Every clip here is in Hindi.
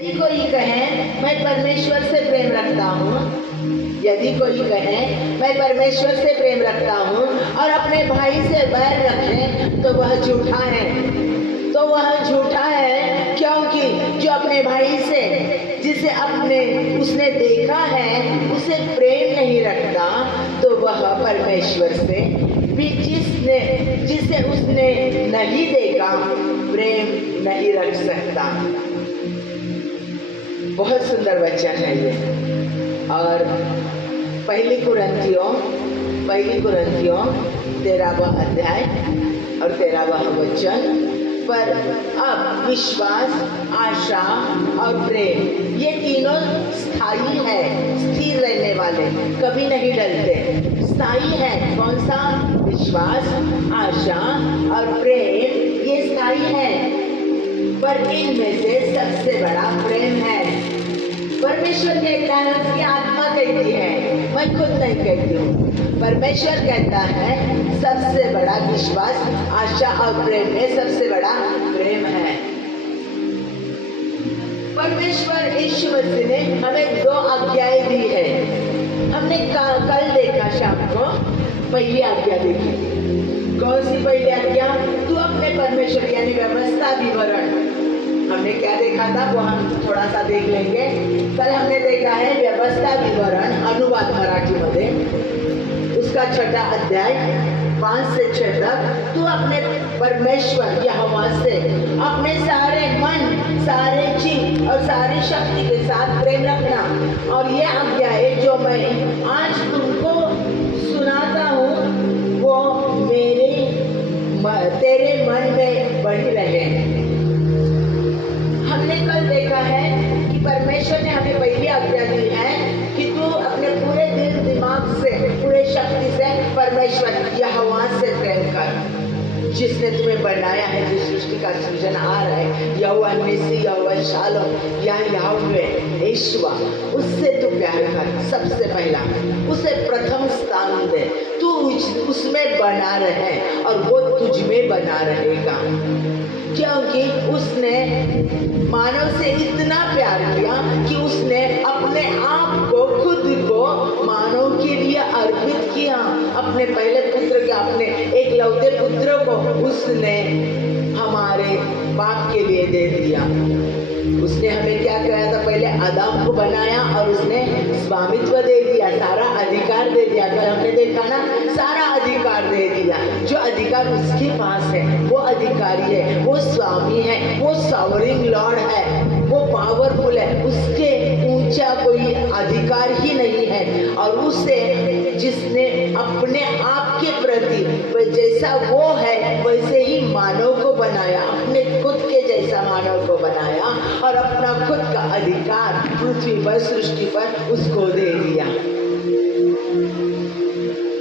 यदि कोई कहे मैं परमेश्वर से प्रेम रखता हूँ, यदि कोई कहे मैं परमेश्वर से प्रेम रखता हूँ और अपने भाई से बैर रखे तो वह झूठा है। तो वह झूठा है क्योंकि जो अपने भाई से जिसे उसने देखा है उसे प्रेम नहीं रखता तो वह परमेश्वर से भी जिसे उसने नहीं देखा प्रेम नहीं रख सकता। बहुत सुंदर वचन है ये। और पहली कुरिन्थियों 13वां अध्याय और 13वां वचन पर अब विश्वास, आशा और प्रेम ये तीनों स्थायी है, स्थिर रहने वाले, कभी नहीं डलते, स्थायी है। कौन सा? विश्वास, आशा और प्रेम ये स्थायी है, पर इनमें से सबसे बड़ा प्रेम है। परमेश्वर कहता है, उसकी आत्मा कहती है, मैं खुद नहीं कहती हूँ। परमेश्वर कहता है सबसे बड़ा विश्वास, आशा और प्रेम में सबसे बड़ा प्रेम है। परमेश्वर यीशु मसीह ने हमें 2 आज्ञाएं दी है। हमने कल देखा शाम को पहली आज्ञा देखी। कौन सी पहली आज्ञा? तू अपने परमेश्वर यानी व्यवस्था विवरण। हमने क्या देखा था वो हम थोड़ा सा देख लेंगे। कल हमने देखा है व्यवस्था विवरण अनुवाद मराठी मध्ये उसका 6ठा अध्याय 5 से 6 तक। तू अपने परमेश्वर यहोवा से अपने सारे मन, सारे जी और सारी शक्ति के साथ प्रेम रखना। और ये आज्ञाएं जो मैं आज तुमको सुनाता हूँ वो तेरे मन में बनी रहे। हमने कल देखा है कि परमेश्वर ने हमें पहली आज्ञा दी है कि तू अपने पूरे दिल, दिमाग से, पूरे शक्ति से परमेश्वर यहोवा से प्रेम कर, जिसने तुम्हें बनाया है, जिस सृष्टि का सृजनहार है, यहोवा निसी, यहोवा शालोम या यहोवे यीशुआ, उससे तू प्यार कर। सबसे पहला उसे प्रथम स्थान दे। तू उसमें बना रहे और वो तुझ में बना रहेगा, क्योंकि उसने मानव से इतना प्यार किया कि उसने अपने आप को, खुद को मानव के लिए अर्पित किया। अपने पहले पुत्र के, अपने एकलौते पुत्र को उसने हमारे पाप के लिए दे दिया। उसने हमें क्या किया था? पहले आदम को बनाया और उसने स्वामित्व दे दिया, सारा अधिकार दे दिया। कल हमने देखा ना, सारा अधिकार दे दिया। जो अधिकार उसके पास है वो अधिकारी है, वो स्वामी है, वो सॉवरिन लॉर्ड है, वो पावरफुल है। उसके ऊंचा कोई अधिकार ही नहीं है। और उसे जिसने अपने आप के प्रति जैसा वो है वैसे ही मानव को बनाया, अपने खुद के जैसा मानव को बनाया और अपना खुद का अधिकार पृथ्वी पर, सृष्टि पर उसको दे दिया।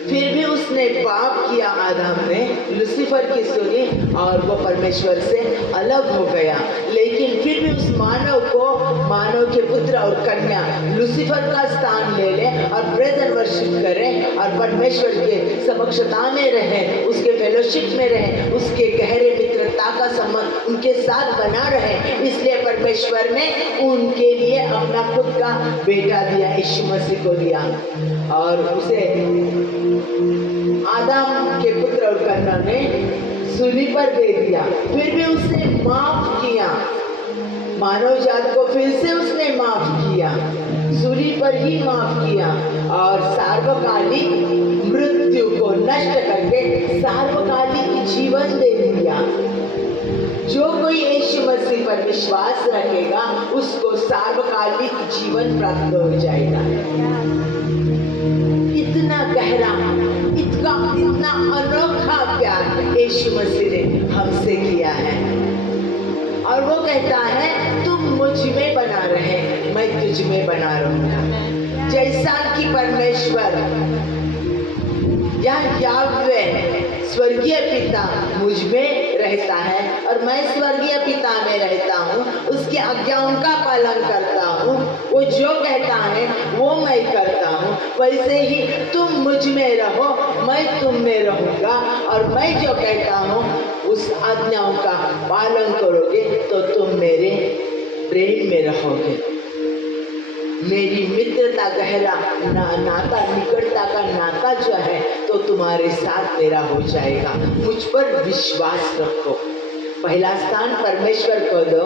फिर भी उसने पाप किया, आदम ने लूसीफर की सुनी और वो परमेश्वर से अलग हो गया। लेकिन फिर भी उस मानव को, मानव के पुत्र और कन्या लूसीफर का स्थान ले ले और प्रेज एंड वर्शिप करें और परमेश्वर के समक्षता में रहें, उसके फेलोशिप में रहें, उसके गहरे मित्रता का संबंध उनके साथ बना रहे। इसलिए परमेश्वर ने उनके लिए अपना खुद का बेटा दिया, यीशु मसीह को दिया और उसे आदम के पुत्र और कन्या ने सूली पर दे दिया। फिर भी उसने माफ किया, मानव जात को फिर से उसने माफ किया, सूली पर ही माफ किया और सार्वकालिक मृत्यु को नष्ट करके सार्वकालिक जीवन दे दिया। जो कोई यीशु मसीह पर विश्वास रखेगा उसको सार्वकालिक जीवन प्राप्त हो जाएगा। इतना गहरा, इतना अनोखा प्यार यीशु मसीह ने हमसे किया है। और वो कहता है तुम मुझ में बना रहे, मैं तुझ में बना रहूंगा। जैसा कि परमेश्वर या याहवे स्वर्गीय पिता मुझ में रहता है और मैं स्वर्गीय पिता में रहता हूँ, उसकी आज्ञाओं का पालन करता हूँ, वो जो कहता है वो मैं करता हूँ, वैसे ही तुम मुझ में रहो, मैं तुम में रहूँगा और मैं जो कहता हूँ उस आज्ञाओं का पालन करोगे तो तुम मेरे प्रेम में रहोगे, मेरी मित्रता गहरा नाता, निकटता का नाता जो है तो तुम्हारे साथ मेरा हो जाएगा। मुझ पर विश्वास रखो। पहला स्थान परमेश्वर को दो,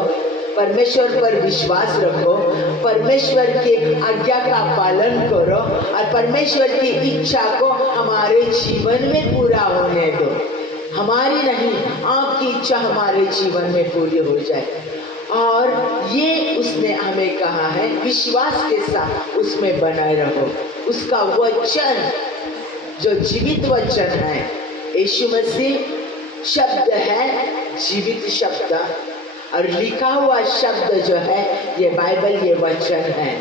परमेश्वर पर विश्वास रखो, परमेश्वर की आज्ञा का पालन करो और परमेश्वर की इच्छा को हमारे जीवन में पूरा होने दो। हमारी नहीं, आपकी इच्छा हमारे जीवन में पूरी हो जाए। और ये उसने हमें कहा है, विश्वास के साथ उसमें बनाए रहो। उसका वचन जो जीवित वचन है, यीशु मसीह शब्द है, जीवित शब्द, और लिखा हुआ शब्द जो है ये बाइबल, ये वचन है।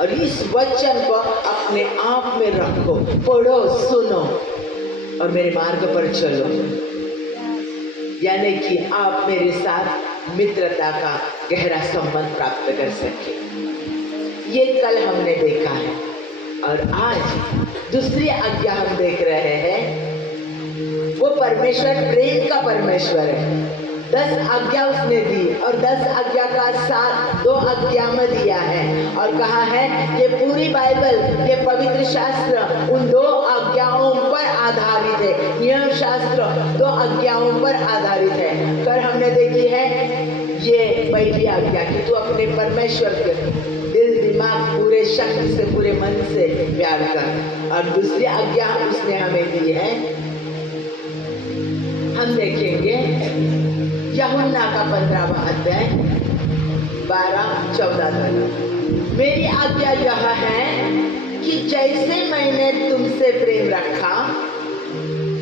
और इस वचन को अपने आप में रखो, पढ़ो, सुनो और मेरे मार्ग पर चलो, यानी कि आप मेरे साथ मित्रता का गहरा संबंध प्राप्त कर सके। ये कल हमने देखा है। और आज दूसरी आज्ञा हम देख रहे हैं, वो परमेश्वर प्रेम का परमेश्वर है। 10 आज्ञा उसने दी और 10 आज्ञा का साथ 2 आज्ञा में दिया है और कहा है ये पूरी बाइबल, ये पवित्र शास्त्र उन 2 आज्ञाओं पर आधारित है। नियम शास्त्र 2 आज्ञाओं पर आधारित है। कर हमने देखी है ये पहली आज्ञा कि तू अपने परमेश्वर के दिल, दिमाग, पूरे शक्ति से, पूरे मन से प्यार कर। और दूसरी आज्ञा उसने हमें दी है, हम देखेंगे यूहन्ना का 15वां अध्याय 12-14 तक। मेरी आज्ञा यह है कि जैसे मैंने तुमसे प्रेम रखा,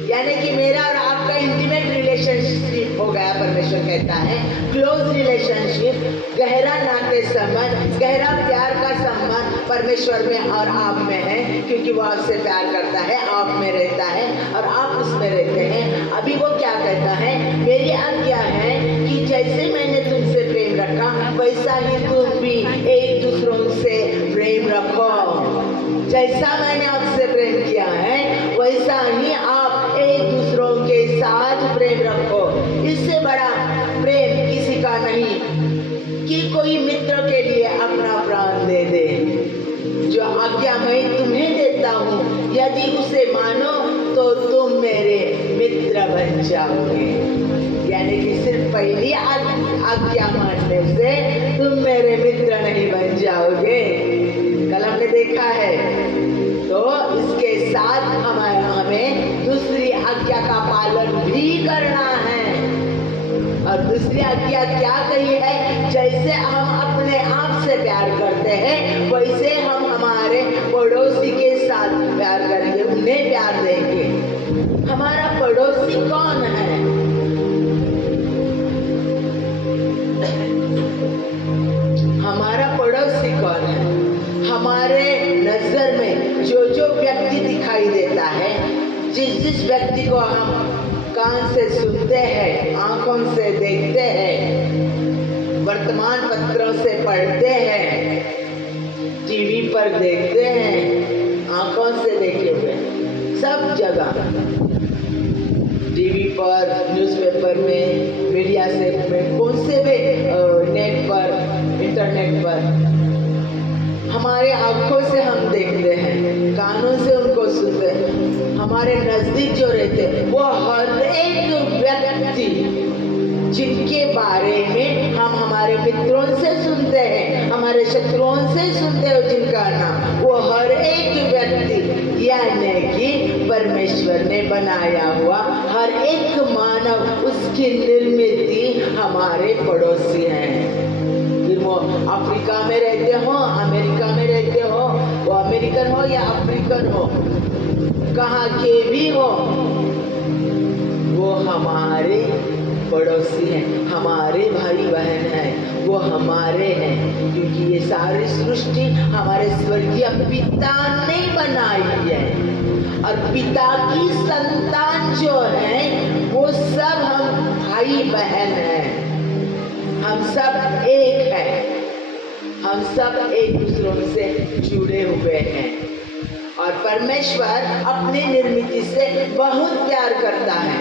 यानी कि मेरा और आपका इंटीमेट रिलेशनशिप हो गया। परमेश्वर कहता है क्लोज रिलेशनशिप, गहरा नाते संबंध, गहरा प्यार का संबंध परमेश्वर में और आप में है, क्योंकि वो आपसे प्यार करता है, आप में रहता है और आप उसमें रहते हैं। अभी वो क्या कहता है, मेरी आज्ञा है कि जैसे मैंने तुमसे प्रेम रखा वैसा ही तुम भी एक दूसरों से प्रेम रखो। जैसा मैंने आपसे प्रेम किया है वैसा ही आप एक दूसरों के साथ प्रेम रखो। इससे बड़ा प्रेम किसी का नहीं कि कोई मित्र के लिए अपना प्राण दे दे। जो आज्ञा मैं तुम्हें देता हूँ, यदि उसे मानो तो तुम मेरे मित्र बन जाओगे। यानी कि सिर्फ पहली आज्ञा मानने से तुम मेरे मित्र नहीं बन जाओगे। कल हमने देखा है। तो इसके साथ हमें दूसरी आज्ञा का पालन भी करना है। और दूसरी आज्ञा क्या कही है, जैसे हम अपने आप से प्यार करते हैं वैसे हम हमारे पड़ोसी के साथ प्यार करेंगे, उन्हें प्यार देंगे। हमारा पड़ोसी कौन है? हमारा पड़ोसी कौन है? हमारे नजर में जो जो व्यक्ति दिखाई देता है, जिस व्यक्ति को हम कान से सुनते हैं, आंखों से देखते हैं, वर्तमान पत्रों से पढ़ते हैं, टीवी पर देखते हैं, आंखों से देखे हुए सब जगह, टीवी पर, न्यूज़पेपर में, मीडिया से में, कौन से भी नेट पर, इंटरनेट पर, हमारे आंखों से हम देखते हैं, कानों से उनको सुनते हैं। हमारे नजदीक जो रहते हैं वो हर एक व्यक्ति जिनके बारे में हम हमारे मित्रों से सुनते हैं, हमारे शत्रुओं से सुनते हो जिनका नाम, वो हर एक व्यक्ति यानी कि परमेश्वर ने बनाया हुआ हर एक मानव, उसकी निर्मित हमारे पड़ोसी हैं। फिर वो अफ्रीका में रहते हो, अमेरिका में रहते हो, वो अमेरिकन हो या अफ्रीकन हो, कहाँ के भी हो, वो हमारे पड़ोसी हैं, हमारे भाई बहन हैं, वो हमारे हैं, क्योंकि ये सारी सृष्टि हमारे स्वर्गीय पिता ने बनाई है। और पिता की संतान जो है वो सब हम भाई बहन हैं, हम सब एक हैं, हम सब एक दूसरों से जुड़े हुए हैं। और परमेश्वर अपनी निर्मिति से बहुत प्यार करता है,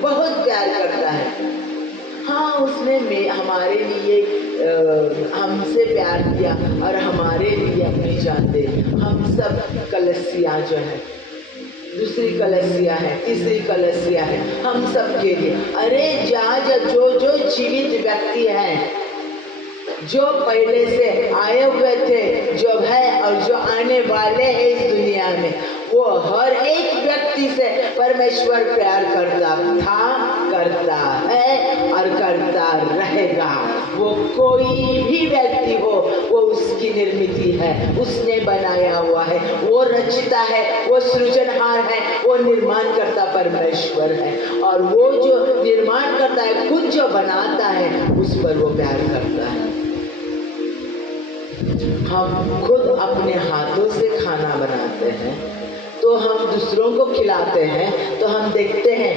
बहुत प्यार करता है। हाँ, उसने हमारे लिए हमसे प्यार किया और हमारे लिए अपनी जान दे। हम सब कलसिया जो है, दूसरी कलसिया है, तीसरी कलसिया है, हम सब के लिए। अरे जो जीवित व्यक्ति है, जो पहले से आए हुए थे, जो है और जो आने वाले हैं इस दुनिया में, वो हर एक व्यक्ति से परमेश्वर प्यार करता था, करता है और करता रहेगा। वो कोई भी व्यक्ति हो, वो उसकी निर्मिति है, उसने बनाया हुआ है, वो रचता है, वो सृजनहार है, वो निर्माण करता परमेश्वर है। और वो जो निर्माण करता है, खुद जो बनाता है, उस पर वो प्यार करता है। हम खुद अपने हाथों से खाना बनाते हैं, तो हम दूसरों को खिलाते हैं, तो हम देखते हैं,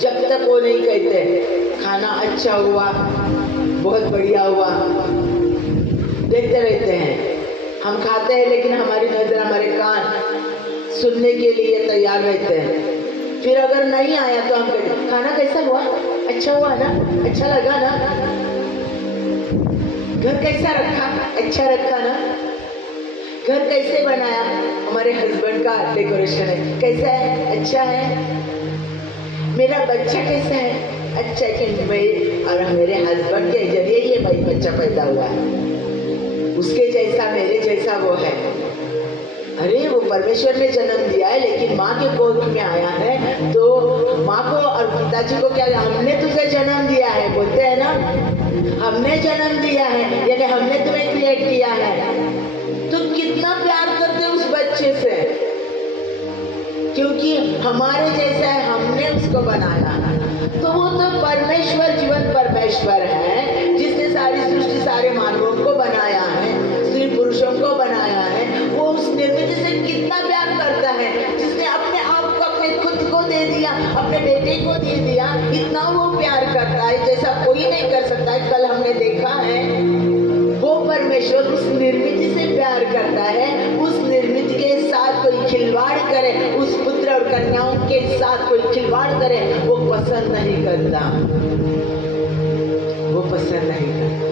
जब तक वो नहीं कहते खाना अच्छा हुआ, बहुत बढ़िया हुआ, देखते रहते हैं। हम खाते हैं, लेकिन हमारी नजर, हमारे कान सुनने के लिए तैयार रहते हैं। फिर अगर नहीं आया तो हम कहते खाना कैसा हुआ, अच्छा हुआ ना, अच्छा लगा ना, घर कैसा रखा, अच्छा रखा ना, घर कैसे बनाया, हमारे हस्बैंड का डेकोरेशन है, कैसा है, अच्छा है, मेरा बच्चा कैसा है, अच्छा है कि भाई, और मेरे हस्बैंड के जरिए ये भाई बच्चा पैदा हुआ है, उसके जैसा मेरे जैसा वो है। अरे वो परमेश्वर ने जन्म दिया है, लेकिन माँ के कोख में आया है, तो माँ को और पिताजी को क्या, हमने तुझे जन्म दिया है, बोलते हैं ना, हमने जन्म दिया है, यानी हमने तुम्हें क्रिएट किया है। तो कितना प्यार करते उस बच्चे से, क्योंकि हमारे जैसा है, हमने उसको बनाया। तो वो तो परमेश्वर, जीवन परमेश्वर है, जिसने सारी सृष्टि, सारे मानवों को बनाया है, स्त्री पुरुषों को बनाया है। वो उस निर्मित से कितना प्यार करता है, जिसने अपने आप को, अपने खुद को दे दिया, अपने बेटे को दे दिया, इतना वो प्यार करता है जैसा कोई नहीं कर सकता है। कल हमने देखा है, वो परमेश्वर उस निर्मित से प्यार करता है। उस निर्मित के साथ कोई खिलवाड़ करे, उस पुत्र और कन्याओं के साथ कोई खिलवाड़ करे, वो पसंद नहीं करता, वो पसंद नहीं करता।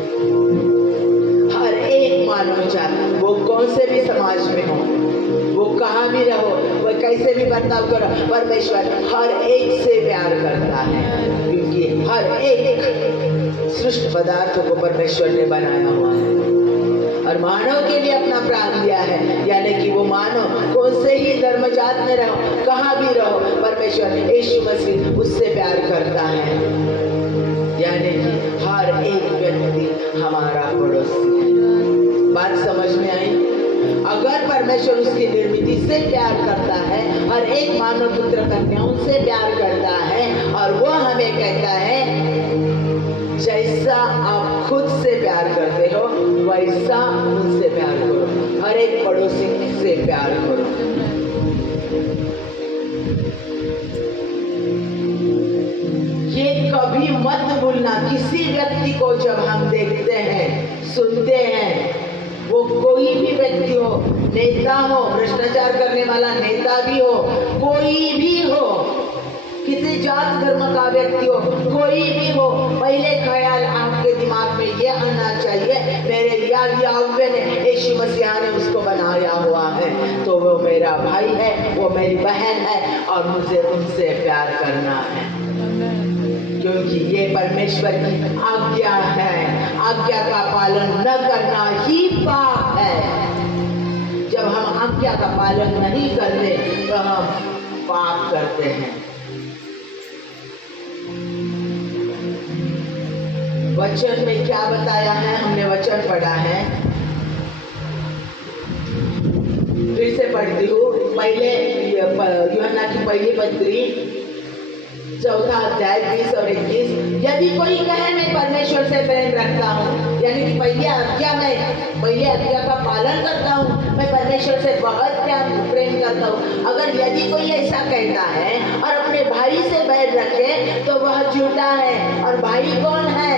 हर एक मानव जात, वो कौन से भी समाज में हो, वो कहाँ भी रहो, वो कैसे भी बर्ताव करो, परमेश्वर हर एक से प्यार करता है, क्योंकि हर एक सृष्टि पदार्थों को परमेश्वर ने बनाया हुआ है और मानव के लिए अपना प्राण दिया है। यानी कि वो मानव कौन से ही धर्म जात में रहो, कहाँ भी रहो, परमेश्वर यीशु मसीह उससे प्यार करता है। यानी कि हर एक व्यक्ति हमारा पड़ोसी है। बात समझ में आई? अगर परमेश्वर उसकी निर्मिति से प्यार करता है, हर एक मानव पुत्र कन्याओं से प्यार करता है, और वो हमें कहता है जैसा आप खुद से प्यार करते हो, वैसा उनसे प्यार करो, हर एक पड़ोसी से प्यार करो। ये कभी मत भूलना, किसी व्यक्ति को जब हम देखते हैं, सुनते हैं, वो कोई भी व्यक्ति हो, नेता हो, भ्रष्टाचार करने वाला नेता भी हो, कोई भी हो, किसी जात धर्म का व्यक्ति हो, कोई भी हो, पहले ख्याल आपके दिमाग में ये आना चाहिए, मेरे याहवे ने, यीशु मसीह ने उसको बनाया हुआ है, तो वो मेरा भाई है, वो मेरी बहन है, और मुझे उनसे प्यार करना है, क्योंकि ये परमेश्वर की आज्ञा है। आज्ञा का पालन न करना ही पाप है। जब हम आज्ञा का पालन नहीं करते, तो हम पाप करते हैं। वचन में क्या बताया है, हमने वचन पढ़ा है, फिर से पढ़ती हूँ। पहले यूहन्ना की पहली पत्री 4 अध्याय 20 और 21, यदि कोई कहे मैं परमेश्वर से प्रेम रखता हूँ, यानी कि पहले आज्ञा का पालन करता हूँ, मैं परमेश्वर से बहुत प्रेम करता हूँ। अगर यदि कोई ऐसा कहता है और अपने भाई से बैर रखे, तो वह झूठा है। और भाई कौन है?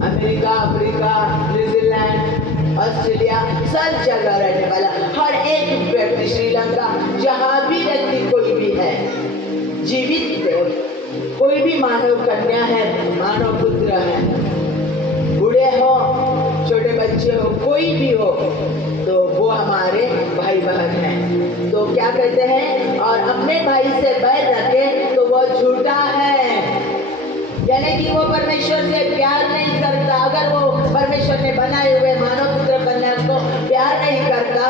अमेरिका, अफ्रीका, न्यूजीलैंड, ऑस्ट्रेलिया, सब जगह रहने वाला हर एक व्यक्ति, श्रीलंका, जहाँ भी व्यक्ति कोई भी है, जीवित कोई भी मानव कन्या है, मानव पुत्र है, बूढ़े छोटे बच्चे हो, कोई भी हो, तो वो हमारे भाई बहन हैं। तो क्या कहते हैं, और अपने भाई से बैर रखे तो वो झूठा है, यानी कि वो परमेश्वर से प्यार नहीं करता। अगर वो परमेश्वर ने बनाए हुए मानव पुत्र कन्या को प्यार नहीं करता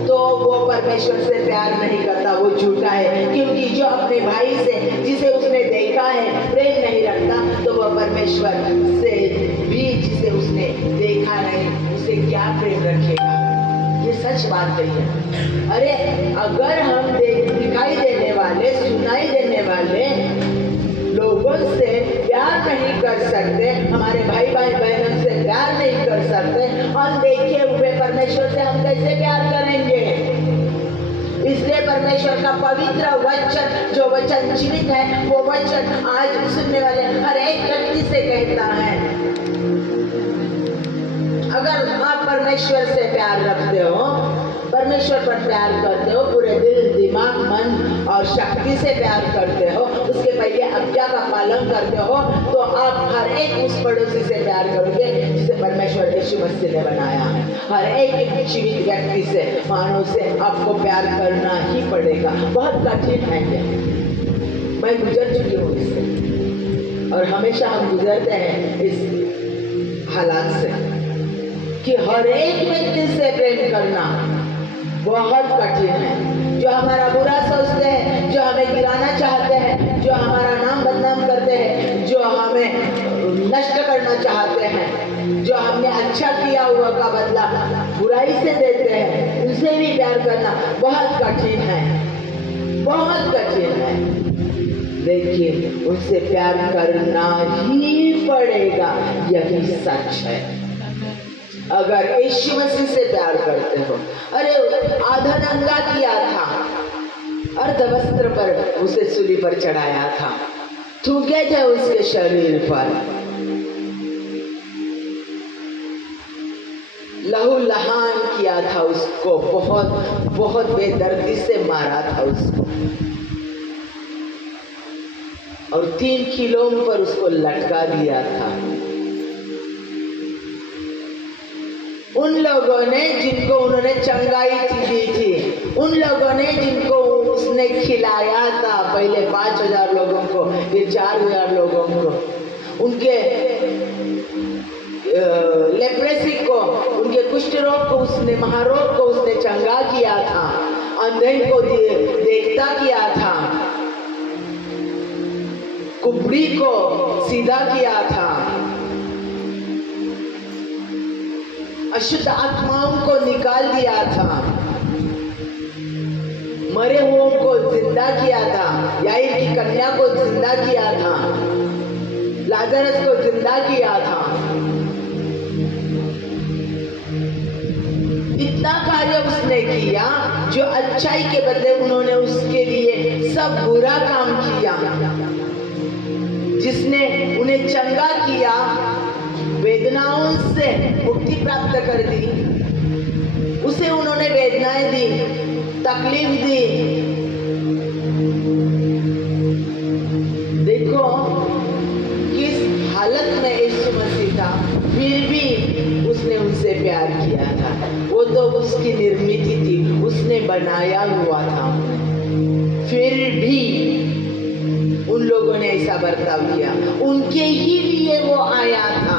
तो वो परमेश्वर से प्यार नहीं करता, वो झूठा है। क्योंकि जो अपने भाई से, जिसे उसने देखा है, प्रेम नहीं रखता, तो वह परमेश्वर से भी, जिसे उसने देखा नहीं, उसे क्या प्रेम रखेगा। ये सच बात नहीं है। अरे अगर हम दिखाई देने वाले, सुनाई देने वाले लोगों से प्यार नहीं कर सकते, हमारे भाई बहनों से प्यार नहीं कर सकते, हम देखे हुए परमेश्वर से हम कैसे प्यार करेंगे। इसलिए परमेश्वर का पवित्र वचन, जो वचन जीवित है, वो वचन आज सुनने वाले हर एक व्यक्ति से कहता है, अगर आप परमेश्वर से प्यार रखते हो, परमेश्वर पर प्यार करते हो, पूरे दिल, दिमाग, मन और शक्ति से प्यार करते हो, उसके पहले आज्ञा का पालन करते हो, तो आप हर एक उस पड़ोसी से प्यार करोगे जिसे परमेश्वर यीशु मसीह ने बनाया है। हर एक जीवित व्यक्ति से, मानव से आपको प्यार करना ही पड़ेगा। बहुत कठिन है ये, मैं गुजर चुकी हूँ इससे, और हमेशा हम गुजरते हैं इस हालात से कि हर एक व्यक्ति से प्रेम करना बहुत कठिन है। जो हमारा बुरा सोचते हैं, जो हमें गिराना चाहते हैं, जो हमारा नाम बदनाम करते हैं, जो हमें नष्ट करना चाहते हैं, जो हमने अच्छा किया हुआ का बदला बुराई से देते हैं, उनसे भी प्यार करना बहुत कठिन है, बहुत कठिन है। लेकिन उनसे प्यार करना ही पड़ेगा, यही सच है। अगर यीशु मसीह से प्यार करते हो, अरे आधा नंगा किया था, अर्धवस्त्र पर उसे सूली पर चढ़ाया था, थूके थे उसके शरीर पर, लहू लहान किया था उसको, बहुत बहुत बेदर्दी से मारा था उसको, और 3 किलो पर उसको लटका दिया था। उन लोगों ने जिनको उन्होंने चंगाई दी थी, उन लोगों ने जिनको उसने खिलाया था, पहले 5000 लोगों को, फिर 4000 लोगों को, उनके लेप्रेसी को, उनके कुष्ठ रोग को उसने, महारोग को उसने चंगा किया था, अंधे को देखता किया था, कुबड़ी को सीधा किया था, अशुद्ध आत्माओं को निकाल दिया था, मरे हुओं को जिंदा किया था, याईर की कन्या को जिंदा किया था, लाजरस को जिंदा किया था। इतना कार्य उसने किया, जो अच्छाई के बदले उन्होंने उसके लिए सब बुरा काम किया। जिसने उन्हें चंगा किया, वेदनाओं से मुक्ति प्राप्त कर दी, उसे उन्होंने वेदनाएं दी, तकलीफ दी। देखो किस हालत में यीशु मसीह था, फिर भी उसने उनसे प्यार किया था। वो तो उसकी निर्मित थी, उसने बनाया हुआ था, फिर भी उन लोगों ने ऐसा बर्ताव किया। उनके ही लिए वो आया था,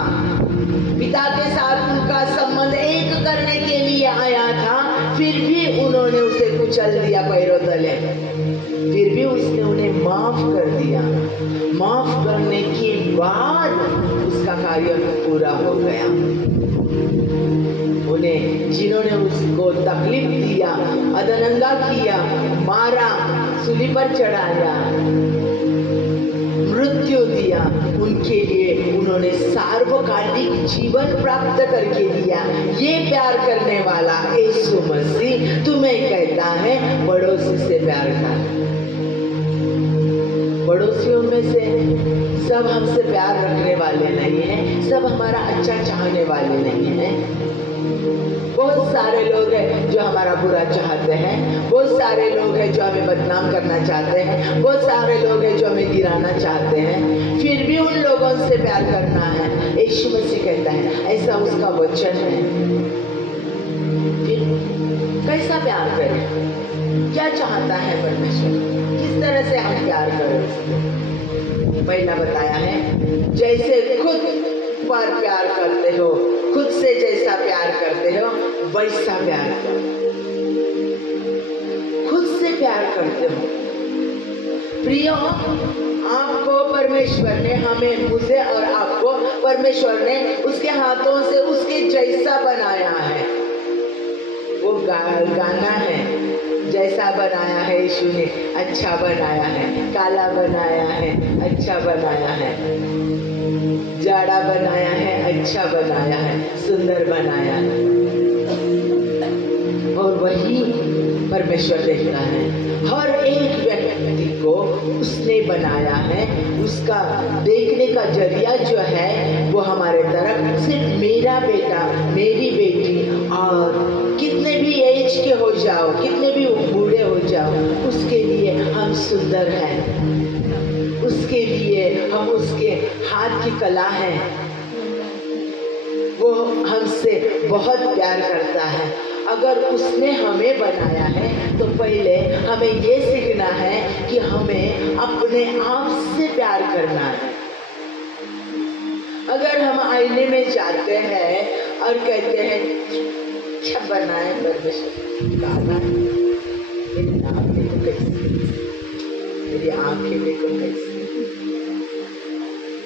पिता के साथ उनका संबंध एक करने के लिए आया था, फिर भी उन्होंने उसे कुचल दिया पैरों तले, फिर भी उसने उन्हें माफ कर दिया। माफ करने के बाद उसका कार्य पूरा हो गया। उन्हें जिन्होंने उसको तकलीफ दिया, अधनंगा किया, मारा, सूली पर चढ़ाया, मृत्यु दिया, उनके लिए उन्होंने सार्वकालिक जीवन प्राप्त करके दिया। ये प्यार करने वाला यीशु मसीह तुम्हें कहता है पड़ोसी से प्यार कर। पड़ोसियों में से सब हमसे प्यार रखने वाले नहीं हैं, सब हमारा अच्छा चाहने वाले नहीं हैं। बहुत बहुत सारे लोग हैं जो हमारा बुरा चाहते हैं, बहुत सारे लोग हैं जो हमें बदनाम करना चाहते हैं, बहुत सारे लोग हैं जो हमें गिराना चाहते हैं, फिर भी उन लोगों से प्यार करना है। यीशु मसीह कहता है, ऐसा उसका वचन है। फिर कैसा प्यार करें? क्या चाहता है परमेश्वर? किस तरह से हम प्यार करें? पहला बताया है, जैसे खुद पर प्यार करते हो, खुद से जैसा प्यार करते हो वैसा प्यार करो। खुद से प्यार करते हो। प्रियो, आपको परमेश्वर ने, हमें, मुझे और आपको परमेश्वर ने उसके हाथों से उसके जैसा बनाया है। वो गाना है, जैसा बनाया है यीशु ने, अच्छा बनाया है, काला बनाया है, अच्छा बनाया है, जाड़ा बनाया है, अच्छा बनाया है, सुंदर बनाया है। और वही परमेश्वर देखता है। हर एक व्यक्ति को उसने बनाया है। उसका देखने का जरिया जो है वो हमारे तरफ सिर्फ मेरा बेटा, मेरी बेटी, और कितने भी एज के हो जाओ, कितने भी बूढ़े हो जाओ, उसके लिए हम सुंदर हैं। उसके लिए हम, उसके हाथ की कला है, वो हमसे बहुत प्यार करता है। अगर उसने हमें बनाया है तो पहले हमें ये सीखना है कि हमें अपने आप से प्यार करना है। अगर हम आईने में जाते हैं और कहते हैं, क्या बनाए परमेश्वर, काला, मेरी नाक देखो कैसी, मेरी आंखें देखो कैसी,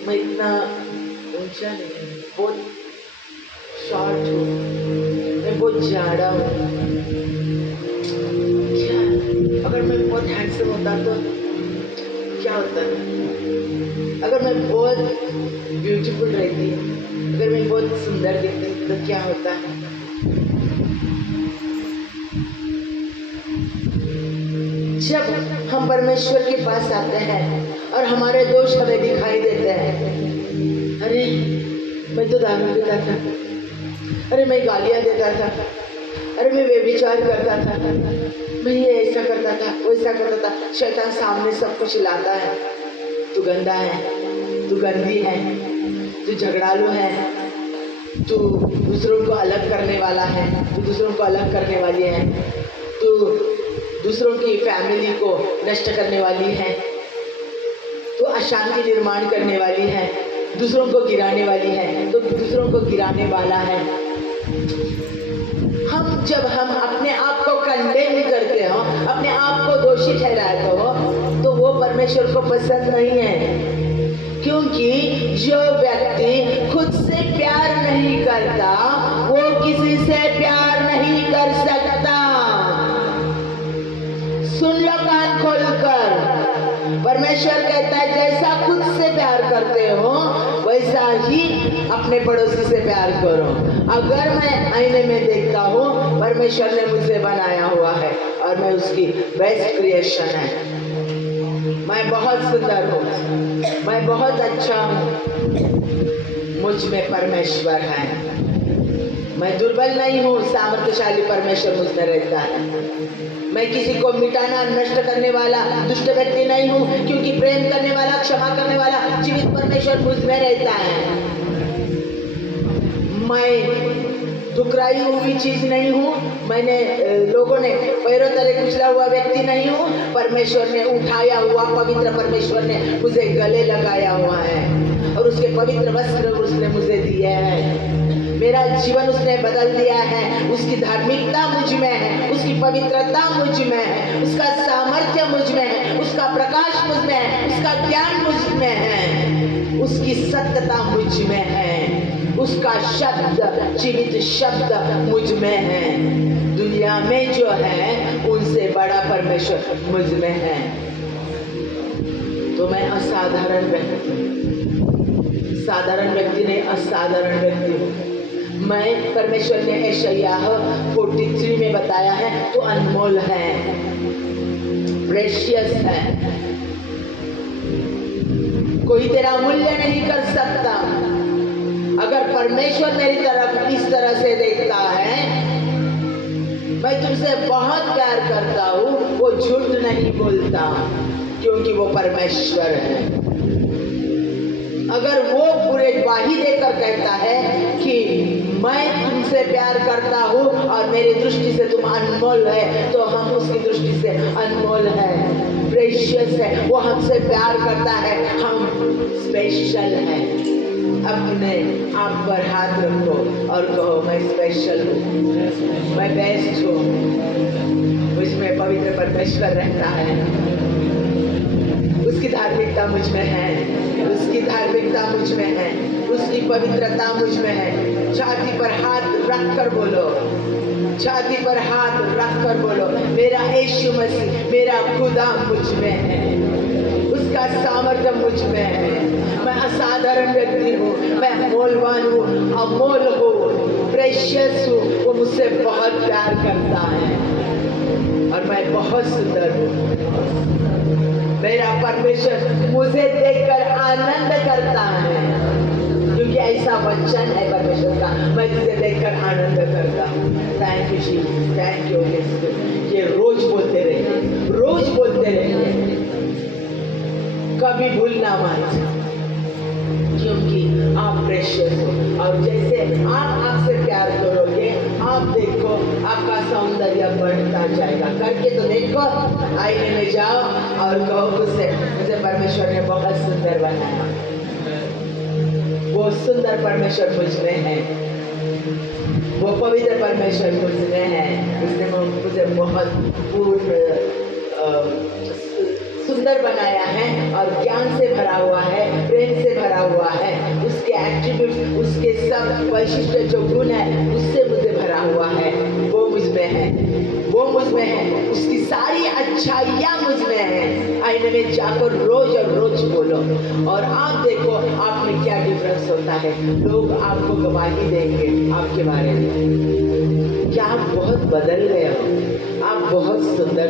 मैं इतना ऊंचा नहीं, बहुत शॉर्ट हूँ, मैं बहुत जाड़ा हूँ। क्या अगर मैं बहुत हैंडसम होता तो क्या होता? अगर मैं बहुत ब्यूटीफुल रहती, अगर मैं बहुत सुंदर दिखती तो क्या होता? जब हम परमेश्वर के पास आते हैं और हमारे दोष हमें दिखाई देते हैं, अरे मैं तो दारू पीता था, अरे मैं गालियाँ देता था, अरे मैं व्यभिचार करता था, मैं ये ऐसा करता था, वैसा करता था। शैतान सामने सब कुछ लाता है, तू गंदा है, तू गंदी है, तू झगड़ालू है, तू दूसरों को अलग करने वाला है, तू दूसरों को अलग करने वाली है, तू दूसरों की फैमिली को नष्ट करने वाली है, तू अशांति निर्माण करने वाली है, दूसरों को गिराने वाली है, तो दूसरों को गिराने वाला है। जब हम अपने आप को कंडेम करते हो, अपने आप को दोषी ठहराते हो, तो वो परमेश्वर को पसंद नहीं है। क्योंकि जो व्यक्ति खुद से प्यार नहीं करता वो किसी से प्यार नहीं कर सकता। सुन लो कान खोलकर, परमेश्वर कहता है जैसा खुद से प्यार करते हो वैसा ही अपने पड़ोसी से प्यार करो। अगर मैं आईने में देखता हूँ परमेश्वर ने मुझे बनाया हुआ है और मैं उसकी बेस्ट क्रिएशन है, मैं बहुत सुंदर हूँ, मैं बहुत अच्छा हूँ, मुझ में परमेश्वर है, मैं दुर्बल नहीं हूँ, सामर्थ्यशाली परमेश्वर मुझ में रहता है। मैं किसी को मिटाना, नष्ट करने वाला दुष्ट व्यक्ति नहीं हूँ, क्योंकि प्रेम करने वाला, क्षमा करने वाला जीवित परमेश्वर मुझ में रहता है। मैं दुखराई हुई चीज नहीं हूँ, मैंने लोगों ने पैरों तले कुचला हुआ व्यक्ति नहीं हूँ, परमेश्वर ने उठाया हुआ, पवित्र परमेश्वर ने मुझे गले लगाया हुआ है और उसके पवित्र वस्त्र उसने मुझे दिए हैं। मेरा जीवन उसने बदल दिया है, उसकी धार्मिकता मुझ में है, उसकी पवित्रता मुझ में है, उसका सामर्थ्य मुझ में है, उसका प्रकाश मुझ में है, उसका ज्ञान मुझ में है, उसकी सत्यता मुझ में है, उसका शब्द, जीवित शब्द मुझ में है। दुनिया में जो है उनसे बड़ा परमेश्वर मुझ में है। तो मैं असाधारण व्यक्ति, साधारण व्यक्ति नहीं, असाधारण व्यक्ति हूँ। मैं, परमेश्वर ने यशायाह 43 में बताया है, तो अनमोल है, प्रेशियस है, कोई तेरा मूल्य नहीं कर सकता। अगर परमेश्वर मेरी तरफ इस तरह से देखता है मैं तुमसे बहुत प्यार करता हूँ, वो झूठ नहीं बोलता, क्योंकि वो परमेश्वर है। अगर वो पूरे गवाही देकर कहता है कि मैं तुमसे प्यार करता हूँ और मेरी दृष्टि से तुम अनमोल है, तो हम उसकी दृष्टि से अनमोल है, प्रेशियस है। वो हमसे प्यार करता है, हम स्पेशल हैं। अपने आप पर हाथ रखो और कहो, मैं स्पेशल हूँ, मैं बेस्ट हूँ, मुझमें पवित्र परमेश्वर रहता है, उसकी धार्मिकता मुझ में है, उसकी धार्मिकता मुझ में है, उसकी पवित्रता मुझ में है। छाती पर हाथ रख कर बोलो, छाती पर हाथ रख कर बोलो, मेरा यीशु मसीह, मेरा खुदा मुझ में है, उसका सामर्थ्य मुझ में है। मैं असाधारण व्यक्ति हूँ, मैं मोलवान हूँ, अमोल हूँ, प्रेशियस हूँ। वो मुझसे बहुत प्यार करता है और मैं बहुत सुंदर हूँ। मेरा परमेश्वर मुझे देखकर आनंद करता है, क्योंकि ऐसा वचन है परमेश्वर का, मैं तुझे देखकर आनंद करता हूँ। Thank you Jesus, thank you. ये रोज बोलते रहिए, रोज बोलते रहिए, कभी भूलना मत, क्योंकि आप प्रेशियस हो। और जैसे आप आपसे प्यार करोगे, आप देखो आपका सौंदर्य बढ़ता जाएगा। करके तो देखो, आईने में जाओ और कहो मुझे परमेश्वर ने बहुत सुंदर बनाया, वो सुंदर परमेश्वर मुझ में है, वो पवित्र परमेश्वर मुझ में है, उसने मुझे बहुत पूर्ण सुंदर बनाया है और ज्ञान से भरा हुआ है, प्रेम से भरा हुआ है, उसके एट्रीब्यूट, उसके सब वैशिष्ट जो गुण है, उससे मुझे भरा हुआ है, वो मुझ में है, वो मुझ में है, उसकी सारी अच्छाइयाँ मुझ में है। आईने में जाकर रोज और रोज बोलो और आप देखो आप में क्या डिफरेंस होता है। लोग आपको गवाही देंगे आपके बारे में, क्या आप बहुत बदल गए हो, आप बहुत सुंदर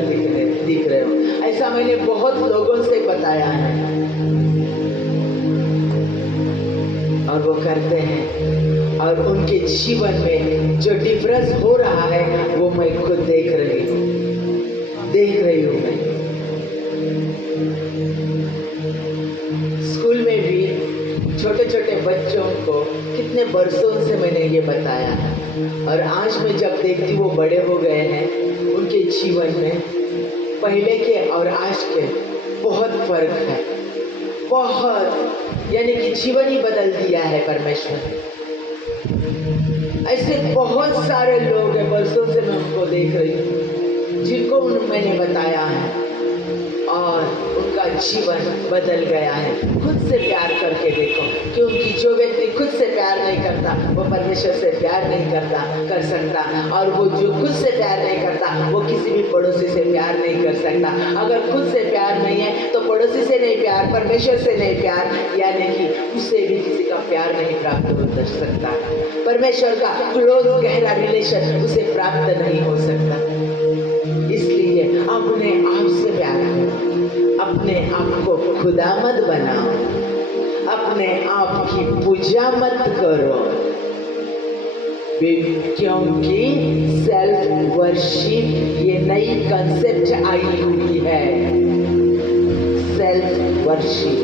दिख रहे हो। ऐसा मैंने बहुत लोगों से बताया है और वो करते हैं, और उनके जीवन में जो डिफरेंस हो रहा है वो मैं खुद देख रही हूँ मैं। स्कूल में भी छोटे छोटे बच्चों को कितने वर्षों से मैंने ये बताया है, और आज मैं जब देखती वो बड़े हो गए हैं, उनके जीवन में पहले के और आज के बहुत फर्क है, बहुत, यानी कि जीवन ही बदल दिया है परमेश्वर। ऐसे बहुत सारे लोग हैं, वर्षों से मैं उनको देख रही हूँ, जिनको मैंने बताया है और उनका जीवन बदल गया है। खुद से प्यार करके देखो, क्योंकि जो व्यक्ति खुद से प्यार नहीं करता वो परमेश्वर से प्यार नहीं कर सकता, और वो जो खुद से प्यार नहीं करता वो किसी भी पड़ोसी से प्यार नहीं कर सकता। अगर खुद से प्यार नहीं है तो पड़ोसी से नहीं प्यार, परमेश्वर से नहीं प्यार, यानी कि उससे भी किसी का प्यार नहीं प्राप्त हो सकता। परमेश्वर का क्लोज गहरा रिलेशन उसे प्राप्त नहीं हो सकता। इसलिए अपने आप से प्यार करो, अपने आप को खुदा मत बनाओ, अपने आप की पूजा मत करो, क्योंकि सेल्फ वर्शिप ये नई कंसेप्ट आई हुई है। सेल्फ वर्शिप,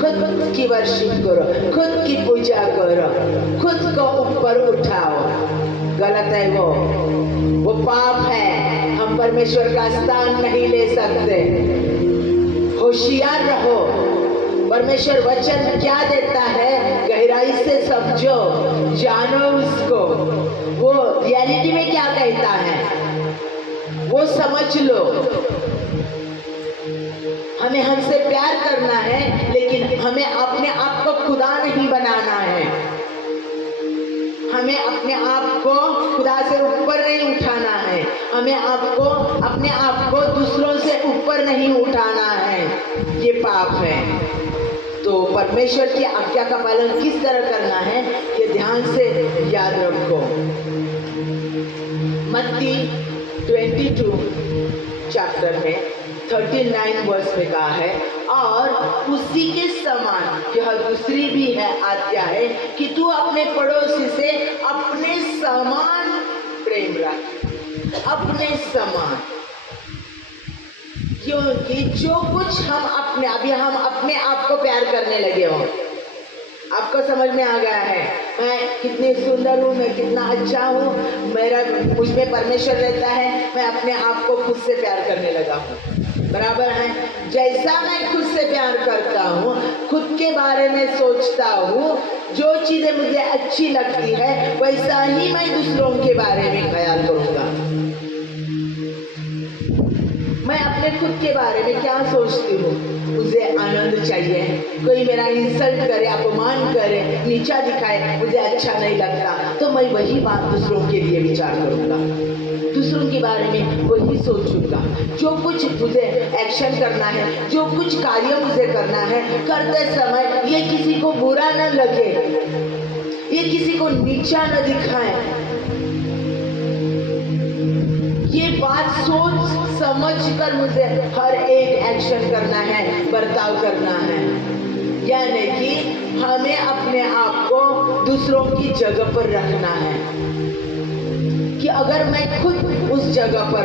खुद की वर्शिप करो, खुद की पूजा करो, खुद को ऊपर उठाओ। गलत है वो पाप है। हम परमेश्वर का स्थान नहीं ले सकते। होशियार रहो, परमेश्वर वचन क्या देता है गहराई से समझो, जानो उसको, वो रियलिटी में क्या कहता है वो समझ लो। हमें हमसे प्यार करना है, लेकिन हमें अपने आप को खुदा नहीं बनाना है। हमें अपने आप को खुदा से ऊपर नहीं उठाना है, हमें अपने आप को दूसरों से ऊपर नहीं उठाना है। ये पाप है। तो परमेश्वर की आज्ञा का पालन किस तरह करना है ये ध्यान से याद रखो। मत्ती 22 चैप्टर में 39 वर्ष में कहा है, और उसी के समान यह दूसरी भी है आज्ञा है कि तू अपने पड़ोसी से अपने समान प्रेम रख। अपने समान। क्योंकि जो कुछ हम अपने आप को प्यार करने लगे हो, आपको समझ में आ गया है मैं कितनी सुंदर हूँ, मैं कितना अच्छा हूँ, मुझ में परमेश्वर रहता है, मैं अपने आप को खुद से प्यार करने लगा हूँ। बराबर है। जैसा मैं खुद से प्यार करता हूँ, खुद के बारे में सोचता हूँ, जो चीजें मुझे अच्छी लगती है वैसा ही मैं दूसरों के बारे में ख्याल करूँगा। मैं अपने खुद के बारे में क्या सोचती हूँ, मुझे आनंद चाहिए, कोई मेरा इंसल्ट करे, अपमान करे, नीचा दिखाए, मुझे अच्छा नहीं लगता, तो मैं वही बात दूसरों के लिए विचार करूँगा, दूसरों के बारे में वही सोचूंगा। जो कुछ मुझे एक्शन करना है, जो कुछ कार्य मुझे करना है, करते समय ये किसी को बुरा न लगे, ये किसी को नीचा न दिखाए, ये बात सोच समझ कर मुझे हर एक एक्शन करना है, बर्ताव करना है। यानी कि हमें अपने आप को दूसरों की जगह पर रखना है कि अगर मैं खुद उस जगह पर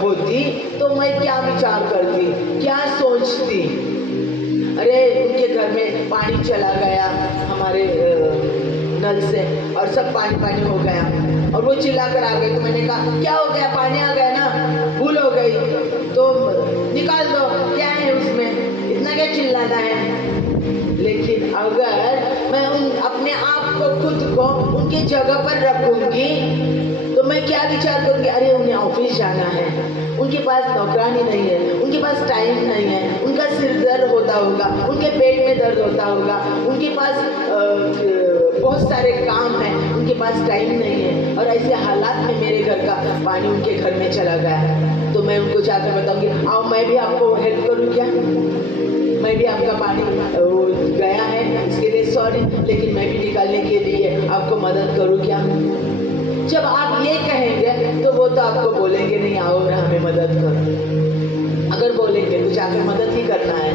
होती तो मैं क्या विचार करती, क्या सोचती। अरे उनके घर में पानी चला गया हमारे नल से और सब पानी हो गया और वो चिल्ला कर आ गई, तो मैंने कहा क्या हो गया, पानी आ गया ना, भूल हो गई तो निकाल दो, क्या है उसमें, इतना क्या चिल्लाना है। लेकिन अगर मैं अपने आप को खुद को उनके जगह पर रखूंगी तो मैं क्या विचार करूंगी, अरे उन्हें ऑफिस जाना है, उनके पास नौकरानी नहीं है, उनके पास टाइम नहीं है, उनका सिर दर्द होता होगा, उनके पेट में दर्द होता होगा, उनके पास बहुत सारे काम हैं, उनके पास टाइम नहीं है, और ऐसे हालात में मेरे घर का पानी उनके घर में चला गया, तो मैं उनको जाकर बताऊंगी आओ मैं भी आपको हेल्प करूँ क्या, मैं भी आपका पानी गया है इसके लिए सॉरी, लेकिन मैं भी निकालने के लिए आपको मदद करूँ क्या। जब आप ये कहेंगे तो वो तो आपको बोलेंगे नहीं आओ हमें मदद करो, अगर बोलेंगे तो जाकर मदद ही करना है।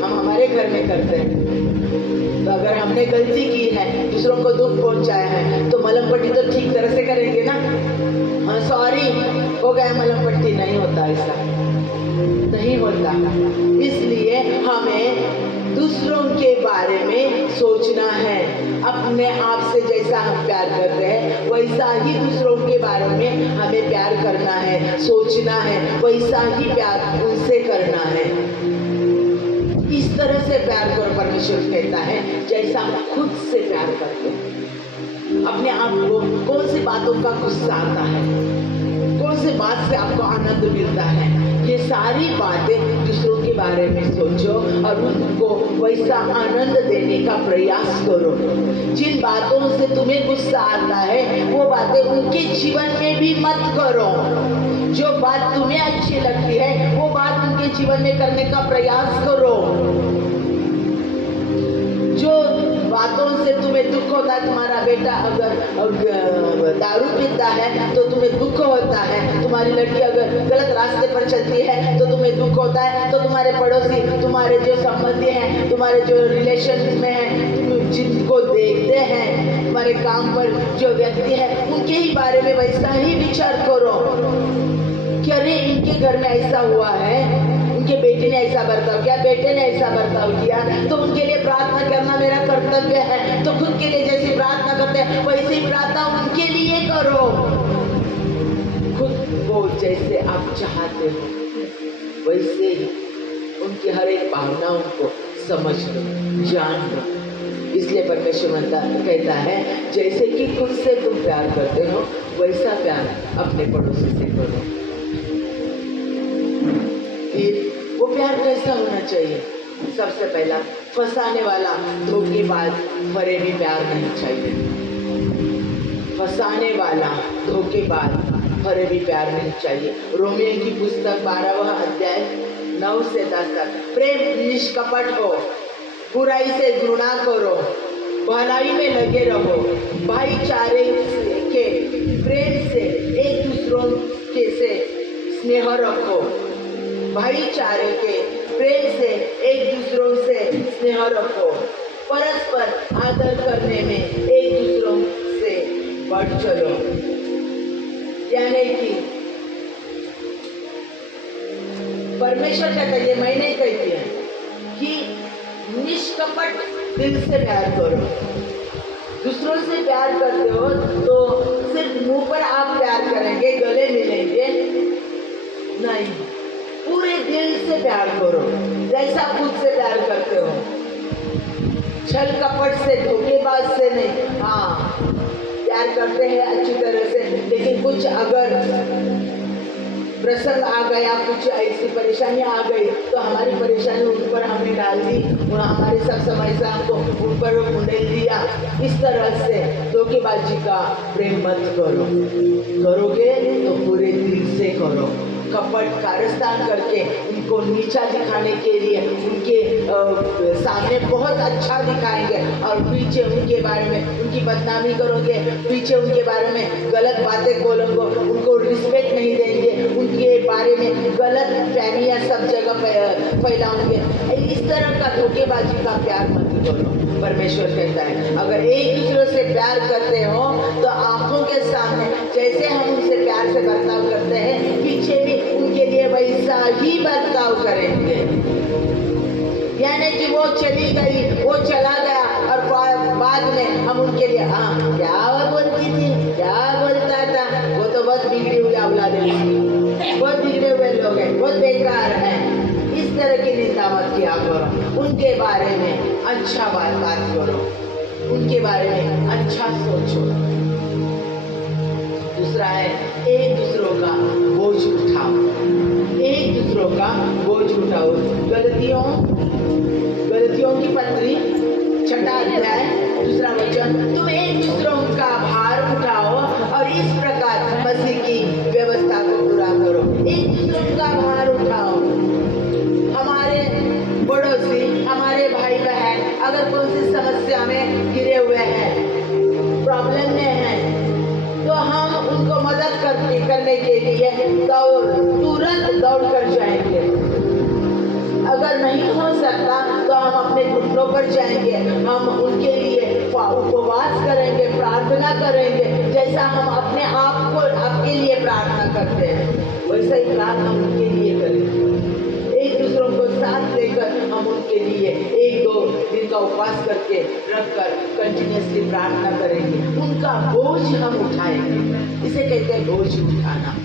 हम हमारे घर में करते हैं, तो अगर हमने गलती की है, दूसरों को दुख पहुंचाया है, तो मलम पट्टी तो ठीक तरह से करेंगे ना, हाँ सॉरी हो गया मलम पट्टी, नहीं होता, ऐसा नहीं होता। इसलिए हमें दूसरों के बारे में सोचना है, अपने आप से जैसा हम प्यार करते हैं वैसा ही दूसरों के बारे में हमें प्यार करना है, सोचना है, वैसा ही प्यार उनसे करना है। इस तरह से प्यार करो, परमेश्वर कहता है जैसा हम खुद से प्यार करते हैं। अपने आप को कौन सी बातों का गुस्सा आता है, कौन सी बात से आपको आनंद मिलता है, ये सारी बातें दूसरों के बारे में सोचो और उनको वैसा आनंद देने का प्रयास करो। जिन बातों से तुम्हें गुस्सा आता है वो बातें उनके जीवन में भी मत करो। जो बात तुम्हें अच्छी लगती है वो बात उनके जीवन में करने का प्रयास करो। जो बातों से तुम्हें दुख होता है, तुम्हारा बेटा अगर दारू पीता है तो तुम्हें दुख होता है, तुम्हारी लड़की अगर गलत रास्ते पर चलती है तो तुम्हें दुख होता है, तो तुम्हारे पड़ोसी, तुम्हारे जो संबंधी हैं, तुम्हारे जो रिलेशन में हैं, तुम जिनको देखते हैं, तुम्हारे काम पर जो व्यक्ति है, उनके ही बारे में वैसा ही विचार करो कि अरे इनके घर में ऐसा हुआ है, उनके बेटे ने ऐसा बर्ताव किया, बेटे ने ऐसा बर्ताव किया, तो उनके लिए प्रार्थना करना मेरा कर्तव्य है। तो खुद के लिए जैसी प्रार्थना करते हैं वैसी प्रार्थना उनके लिए करो। खुद को जैसे आप चाहते हो वैसे ही उनकी हर एक भावनाओं को समझ लो, जान लो। इसलिए परमेश्वर कहता है जैसे कि खुद से तुम प्यार करते हो वैसा प्यार अपने पड़ोसी से करो। फिर वो प्यार कैसा होना चाहिए? सबसे पहला, फंसाने वाला, धोखेबाज, फरेबी प्यार नहीं चाहिए। फंसाने वाला, धोखेबाज, फरेबी प्यार नहीं चाहिए। रोमियो की पुस्तक 12वां अध्याय 9 से 10 तक। प्रेम निष्कपट हो, बुराई से घृणा करो, भलाई में लगे रहो, भाईचारे के प्रेम से एक दूसरों के से स्नेह रखो, भाईचारे के प्रेम से एक दूसरों से स्नेह रखो, परस्पर आदर करने में एक दूसरों से बढ़ चढ़ परमेश्वर कहता है, ये मैं नहीं कहती है, कि निष्कपट दिल से प्यार करो। दूसरों से प्यार करते हो तो सिर्फ मुंह पर आप प्यार करेंगे, गले मिलेंगे नहीं, पूरे दिल से प्यार करो, जैसा खुद से प्यार करते हो। छल कपट से, धोखेबाज से नहीं। हाँ, प्यार करते हैं अच्छी तरह से, लेकिन कुछ अगर प्रसंग आ गया, कुछ ऐसी परेशानी आ गई, तो हमारी परेशानी उन पर हमने डाल दी, और हमारे सब समय से हमको उन पर उंडेल दिया। इस तरह से धोखेबाजी का प्रेम मत करो। करोगे तो पूरे दिल से करो। कपट कारस्तान करके उनको नीचा दिखाने के लिए उनके सामने बहुत अच्छा दिखाएंगे, और पीछे उनके बारे में उनकी बदनामी करोगे, पीछे उनके बारे में गलत बातें बोलोगे, उनको रिस्पेक्ट नहीं देंगे, उनके बारे में गलत फहमियाँ सब जगह फैलाओगे। इस तरह का धोखेबाजी का प्यार मत करो। परमेश्वर कहता है, अगर एक दूसरे से प्यार करते हो तो आंखों के सामने जैसे हम उनसे प्यार से बर्ताव करते हैं, पीछे भी उनके लिए वैसा ही बर्ताव करेंगे। यानी कि वो चली गई, वो चला गया, और बाद में हम उनके लिए हाँ क्या बोलती थी, क्या बोलता था, वो तो बहुत बिगड़ी हुई औलाद है, बहुत बिगड़े हुए लोग हैं, बहुत बेकार हैं। इस तरह की निंदा मत किया करो। उनके बारे में अच्छा बात करो, उनके बारे में अच्छा सोचो। दूसरा है, एक दूसरों का बोझ उठाओ। एक दूसरों का बोझ उठाओ। गलतियों की पत्री 6 अध्याय 2 वचन, तुम एक दूसरों का भार उठाओ और इस प्रकार मसीह की व्यवस्था को पूरा करो। एक दूसरों का भार उठाओ। हमारे पड़ोसी, हमारे भाई बहन अगर कौन सी समस्या में गिरे हुए हैं, प्रॉब्लम में हैं, तो हम उनको मदद करने के लिए तुरंत दौड़ कर जाएंगे। अगर नहीं हो सकता तो हम अपने घुटनों पर जाएंगे, हम उनके लिए उपवास करेंगे, प्रार्थना करेंगे। जैसा हम अपने आप को आपके लिए प्रार्थना करते हैं, वैसा ही प्रार्थना हम उनके लिए करेंगे। एक दूसरों को साथ लेकर हम उनके लिए 1-2 दिन का उपवास करके रखकर कंटिन्यूसली प्रार्थना करेंगे। उनका बोझ हम उठाएंगे। इसे कहते हैं बोझ उठाना।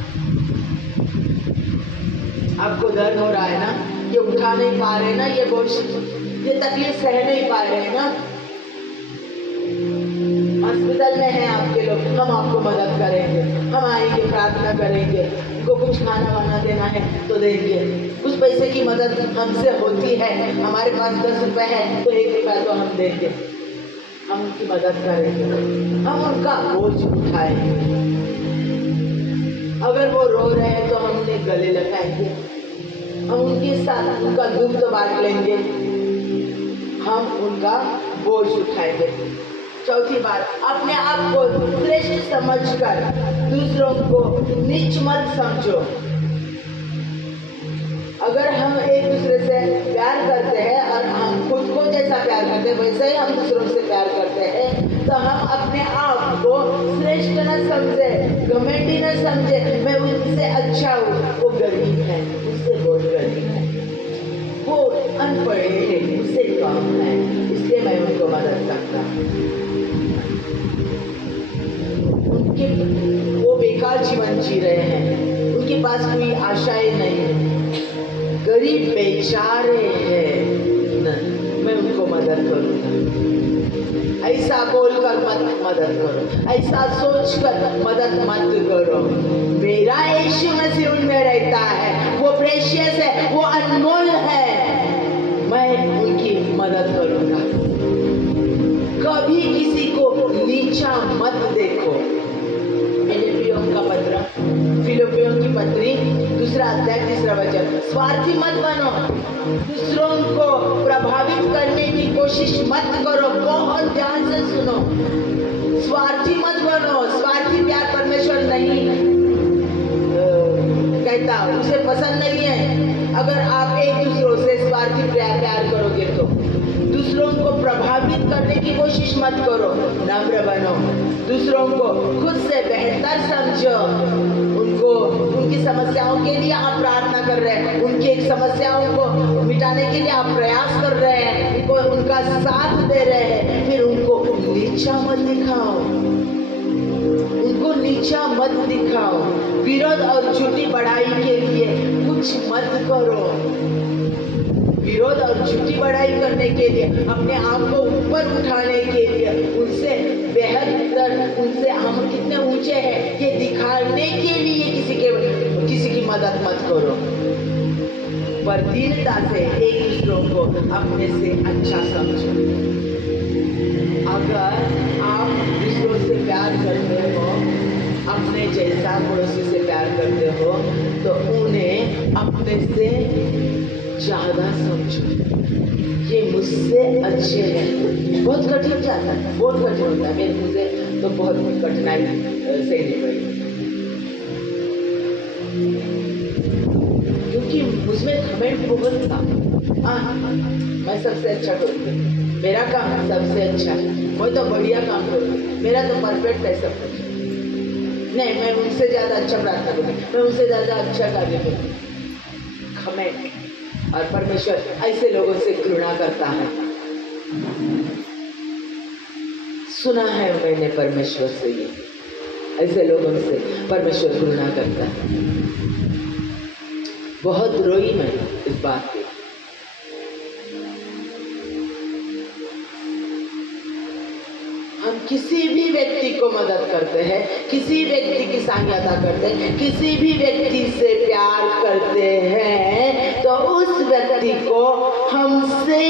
आपको दर्द हो रहा है ना, ये उठा नहीं पा रहे ना, ये बोझ, ये तकलीफ सह नहीं पा रहे ना, हॉस्पिटल में हैं आपके लोग, हम आपको मदद करेंगे, हम आएंगे, प्रार्थना करेंगे, उनको कुछ खाना वाना देना है तो देंगे। कुछ पैसे की मदद हमसे होती है, हमारे पास 10 रुपए है तो 1 रुपया तो हम देंगे, हम उनकी मदद करेंगे, हम उनका बोझ उठाएंगे। अगर वो रो रहे हैं तो हम उन्हें गले लगाएंगे, हम उनके साथ उनका दुख तो बांट लेंगे, हम उनका बोझ उठाएंगे। चौथी बात, अपने आप को श्रेष्ठ समझकर दूसरों को नीच मत समझो। अगर हम एक दूसरे से प्यार करते हैं और हम खुद को जैसा प्यार करते हैं वैसे ही हम दूसरों से प्यार करते हैं, तो हम अपने आप को श्रेष्ठ न समझे, घमंडी न समझे, मैं उनसे अच्छा हूँ, वो गरीब है, उससे बहुत गरीब है, वो अनपढ़ है, उससे कम है, इसलिए मैं उनको मदद करता हूँ। उनके वो बेकार जीवन जी रहे हैं, उनके पास कोई आशाएं नहीं है, गरीब बेचारे हैं, मैं उनको मदद करूँगा। ऐसा बोलकर मदद करो, ऐसा सोचकर मदद मत करो। मेरा यीशु मसीह उनमें रहता है, वो प्रेशियस है, वो अनमोल है, मैं उनकी मदद करूँगा। कभी किसी को नीचा मत देखो। फिलिपियों का पत्र, फिलिपियों की पत्री 2 अध्याय 3 वचन, स्वार्थी मत बनो, दूसरों को प्रभावित करने की कोशिश मत करो। बहुत ध्यान से सुनो, स्वार्थी मत बनो। स्वार्थी प्यार परमेश्वर नहीं कहता, उसे पसंद नहीं है। अगर आप एक दूसरों से स्वार्थी प्यार करोगे तो दूसरों को प्रभावित करने की कोशिश मत करो, नम्र बनो, दूसरों को खुद से बेहतर समझो, उनको उनकी समस्याओं के लिए आप प्रार्थना कर रहे हैं, उनकी समस्याओं को मिटाने के लिए आप प्रयास कर रहे हैं, उनको उनका साथ दे रहे हैं, फिर उनको नीचा मत दिखाओ, उनको नीचा मत दिखाओ, विरोध और झूठी बढ़ाई के लिए कुछ मत करो। विरोध और झूठी बढ़ाई करने के लिए, अपने आप को ऊपर उठाने के लिए, उनसे बेहतर, उनसे हम कितने ऊंचे हैं ये दिखाने के लिए किसी की मदद मत करो। पर दीनता से एक दूसरों को अपने से अच्छा समझो। अगर आप दूसरों से प्यार करते हो, अपने जैसा पड़ोसी से प्यार करते हो, तो उन्हें अपने से ज़्यादा समझो। ये मुझसे अच्छे हैं। बहुत कठिन जाता है, बहुत कठिन होता है, मुझे तो बहुत कठिनाई सहनी पड़ी, क्योंकि मुझमें घमंड बहुत था। मैं सबसे अच्छा करूँगी, मेरा काम सबसे अच्छा, मैं तो बढ़िया काम करूँगी, मेरा तो परफेक्ट है सब कुछ। नहीं, मैं उनसे ज़्यादा अच्छा प्रार्थना करूँगी, मैं उनसे ज़्यादा अच्छा कार्य करूँगी। घमंड। और परमेश्वर ऐसे लोगों से घृणा करता है। सुना है मैंने परमेश्वर से, ये ऐसे लोगों से परमेश्वर घृणा करता है। बहुत रोई मैं इस बात पे। हम किसी भी व्यक्ति को मदद करते हैं, किसी व्यक्ति की सहायता करते हैं, किसी भी व्यक्ति से प्यार करते हैं, तो उस व्यक्ति को हमसे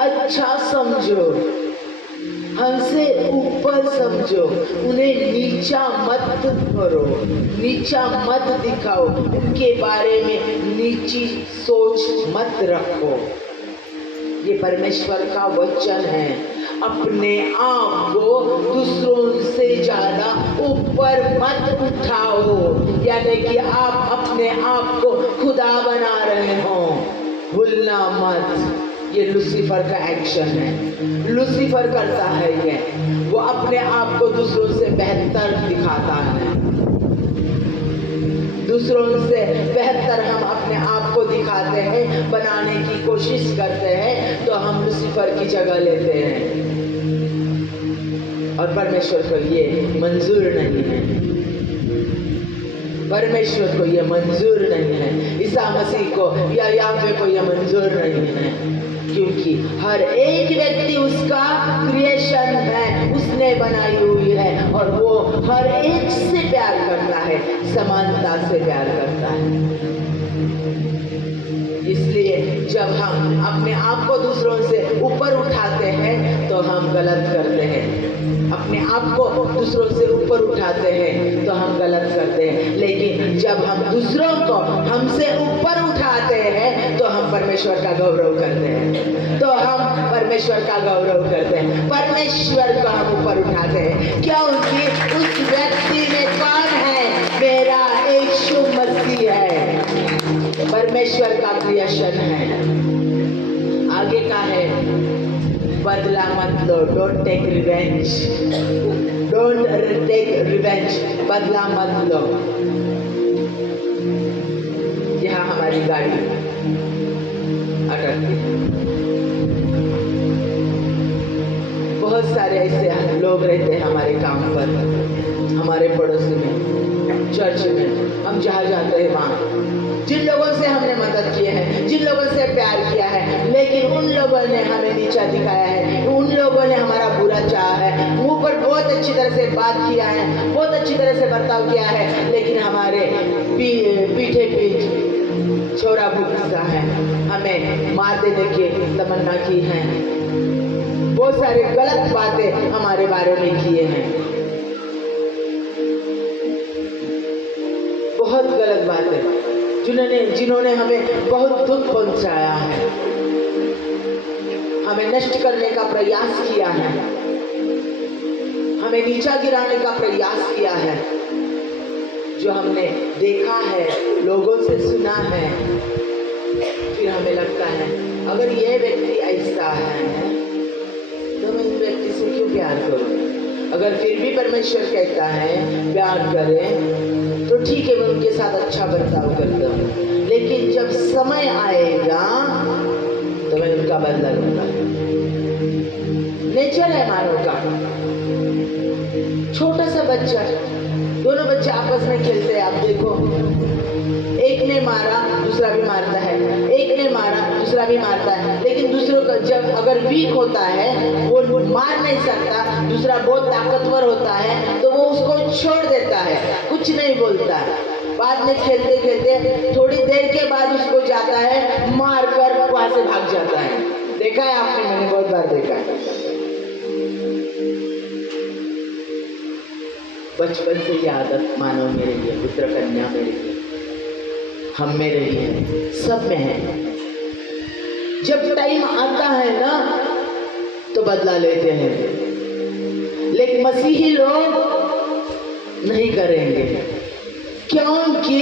अच्छा समझो, हमसे ऊपर समझो, उन्हें नीचा मत करो, नीचा मत दिखाओ, उनके बारे में नीची सोच मत रखो। ये परमेश्वर का वचन है। अपने आप को दूसरों से ज़्यादा ऊपर मत उठाओ, यानी कि आप अपने आप को खुदा बना रहे हो, भूलना मत। ये लूसीफर का एक्शन है, लूसीफर करता है ये, वो अपने आप को दूसरों से बेहतर दिखाता है। दूसरों से बेहतर हम अपने आप को दिखाते हैं, बनाने की कोशिश करते हैं, तो हम लूसीफर की जगह लेते हैं, और परमेश्वर को ये मंजूर नहीं है। परमेश्वर को ये मंजूर नहीं है, ईसा मसीह को या याहवे को ये मंजूर नहीं है, क्योंकि हर एक व्यक्ति उसका क्रिएशन है, उसने बनाई हुई है, और वो हर एक से प्यार करता है, समानता से प्यार करता है। इसलिए जब हम अपने आप को दूसरों से ऊपर उठाते हैं तो हम गलत करते हैं, अपने आप को दूसरों से ऊपर उठाते हैं तो हम गलत करते हैं। लेकिन जब हम दूसरों को हमसे ऊपर उठाते हैं तो हम परमेश्वर का गौरव करते हैं, तो हम परमेश्वर का गौरव करते हैं, परमेश्वर को हम ऊपर उठाते हैं, क्योंकि उस व्यक्ति में कौन है? मेरा यीशु मसीह है, परमेश्वर का क्रिएशन है। आगे का है, बदला मत लो, don't take revenge, don't take revenge, बदला मत लो। यहाँ हमारी गाड़ी अटकती है। बहुत सारे ऐसे लोग रहते हैं हमारे काम पर, हमारे पड़ोस में, चर्च में, हम जहाँ जाते हैं वहाँ, जिन लोगों से हमने मदद किए हैं, जिन लोगों से प्यार किया है, लेकिन उन लोगों ने हमें नीचा दिखाया है, उन लोगों ने हमारा बुरा चाहा है, मुंह पर बहुत अच्छी तरह से बात किया है, बहुत अच्छी तरह से बर्ताव किया है, लेकिन हमारे पीठे पीठ छोरा भूसा है, हमें मार देने की तमन्ना की है, बहुत सारे गलत बातें हमारे बारे में किए हैं, बहुत गलत बातें, जिन्होंने हमें बहुत दुख पहुंचाया है, हमें नष्ट करने का प्रयास किया है, हमें नीचा गिराने का प्रयास किया है, जो हमने देखा है, लोगों से सुना है, फिर हमें लगता है अगर ये व्यक्ति ऐसा है तो मैं इस व्यक्ति से क्यों प्यार करूं? अगर फिर भी परमेश्वर कहता है प्यार करें तो ठीक है, मैं उनके साथ अच्छा बर्ताव करता हूँ, लेकिन जब समय आएगा तो मैं उनका बदला लूंगा। नेचर है मानव का। छोटा सा बच्चा, दोनों बच्चे आपस में खेलते हैं, आप देखो, एक ने मारा दूसरा भी मारता है, एक ने मारा दूसरा भी मारता है, लेकिन दूसरों का जब अगर वीक होता है, वो मार नहीं सकता, दूसरा बहुत ताकतवर होता है, तो वो उसको छोड़ देता है, कुछ नहीं बोलता है। बाद में खेलते खेलते थोड़ी देर के बाद उसको जाता है मार कर वहां से भाग जाता है। देखा है आपने? मैंने बहुत बार देखा है। बचपन से ये आदत मानव में रही है, पुत्र कन्या में रही है, हम में रही है, सब में है। जब टाइम आता है ना तो बदला लेते हैं, लेकिन मसीही लोग नहीं करेंगे, क्योंकि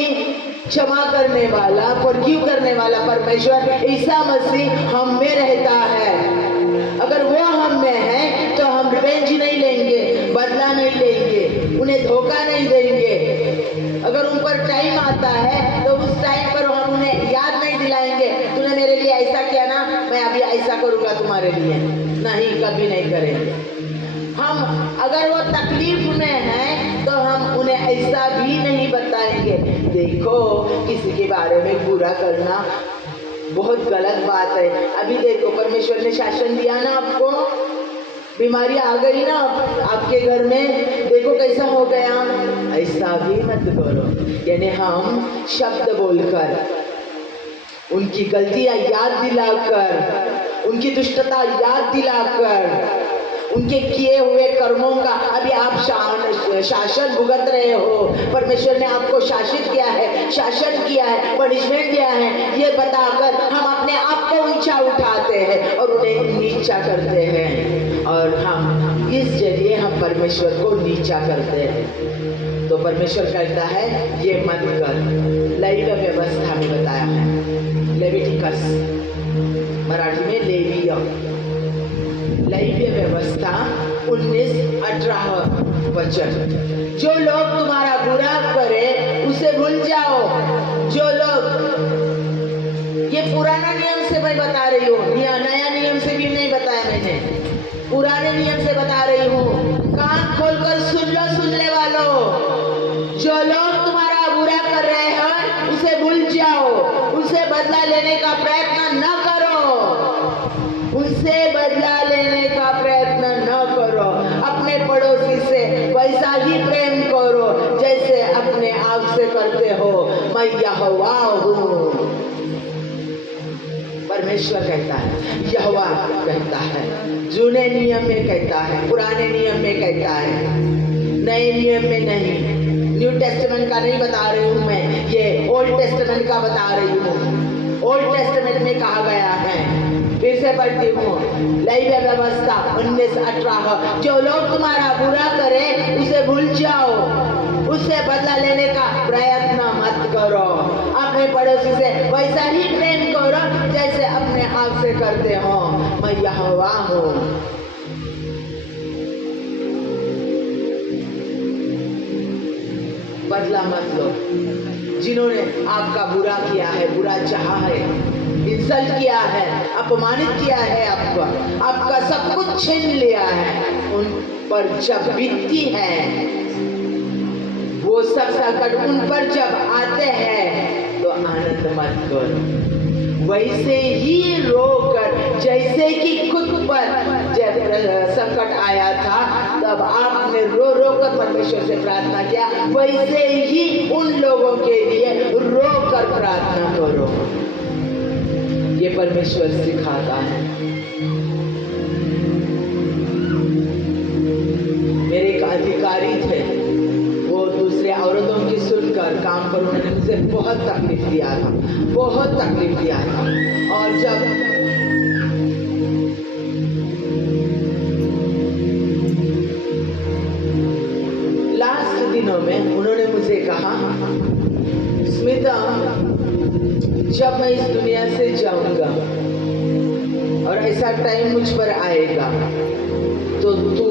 क्षमा करने वाला, फॉरगिव करने वाला परमेश्वर ईसा मसीह हम में रहता है। अगर वो हम में है तो हम रिवेंज नहीं लेंगे, बदला नहीं लेंगे, उन्हें धोखा नहीं देंगे। अगर उन पर टाइम आता है तो उस टाइम पर हम उन्हें याद नहीं दिलाएंगे, तूने मेरे लिए ऐसा किया ना, मैं अभी ऐसा करूंगा तुम्हारे लिए। नहीं, कभी नहीं करेंगे। हम अगर वो तकलीफ में है तो हम उन्हें ऐसा भी नहीं बताएंगे। देखो, किसी के बारे में बुरा करना बहुत गलत बात है। अभी देखो, परमेश्वर ने शासन दिया ना आपको, बीमारी आ गई ना आपके घर में, देखो कैसा हो गया। ऐसा भी मत करो। यानी हम शब्द बोलकर, उनकी गलतियां याद दिलाकर, उनकी दुष्टता याद दिलाकर, उनके किए हुए कर्मों का अभी आप शासन भुगत रहे हो, परमेश्वर ने आपको शासित किया है, शासन किया है, पनिशमेंट दिया है, ये बताकर हम अपने आप को ऊंचा उठाते हैं और उन्हें नीचा करते हैं, और हम इस जरिए हम परमेश्वर को नीचा करते हैं। तो परमेश्वर कहता है ये मत कर। लैंगिक व्यवस्था में बताया है, लेविटिकस, मराठी में लेवीय, लैंगिक व्यवस्था 19-18 वचन। जो लोग तुम्हारा बुरा करे उसे भूल जाओ। जो लोग, ये पुराना नियम से मैं बता रही हूँ, नया नियम से भी नहीं बताया मैंने, पुराने नियम से बता रही हूँ। कान खोलकर सुन लो सुनने वालों, जो लोग तुम्हारा बुरा कर रहे हैं उसे भूल जाओ, उनसे बदला लेने का प्रयत्न न करो, उनसे बदला लेने का प्रयत्न न करो। अपने पड़ोसी से वैसा ही प्रेम करो जैसे अपने आप से करते हो। मैं यहोवा हूँ, परमेश्वर कहता है, यहोवा कहता है। जूने नियम में कहता है, पुराने नियम में कहता है, नए नियम में नहीं। न्यू टेस्टामेंट का नहीं बता रही हूँ मैं, ये ओल्ड टेस्टामेंट का बता रही हूँ। ओल्ड टेस्टामेंट में कहा गया है, फिर से पढ़ती हूँ, लैंगिक व्यवस्था 19-18। जो लोग तुम्हारा बुरा करे उसे भूल जाओ, उससे बदला लेने का प्रयत्न मत करो। अपने पड़ोसी से वैसा ही प्रेम करो जैसे अपने आप से करते हो। मैं यहोवा हूँ। बदला मत लो। जिन्होंने आपका बुरा किया है, बुरा चाहा है, इंसल्ट किया है, अपमानित किया है, आपका सब कुछ छीन लिया है, उन पर जब बीतती है वो सब संकट, उन पर जब आते हैं तो आनंद मत करो। वैसे ही रोकर, जैसे कि खुद पर जब संकट आया था तब आपने रो रो कर परमेश्वर से प्रार्थना किया, वैसे ही उन लोगों के लिए रो कर प्रार्थना करो। ये परमेश्वर सिखाता है। मेरे एक अधिकारी थे, वो दूसरे औरतों की सुनकर काम पर उन्होंने मुझे बहुत तकलीफ दिया था, बहुत तकलीफ दिया था। और जब लास्ट दिनों में उन्होंने मुझे कहा, स्मिता, जब मैं इस दुनिया से जाऊंगा और ऐसा टाइम मुझ पर आएगा तो तू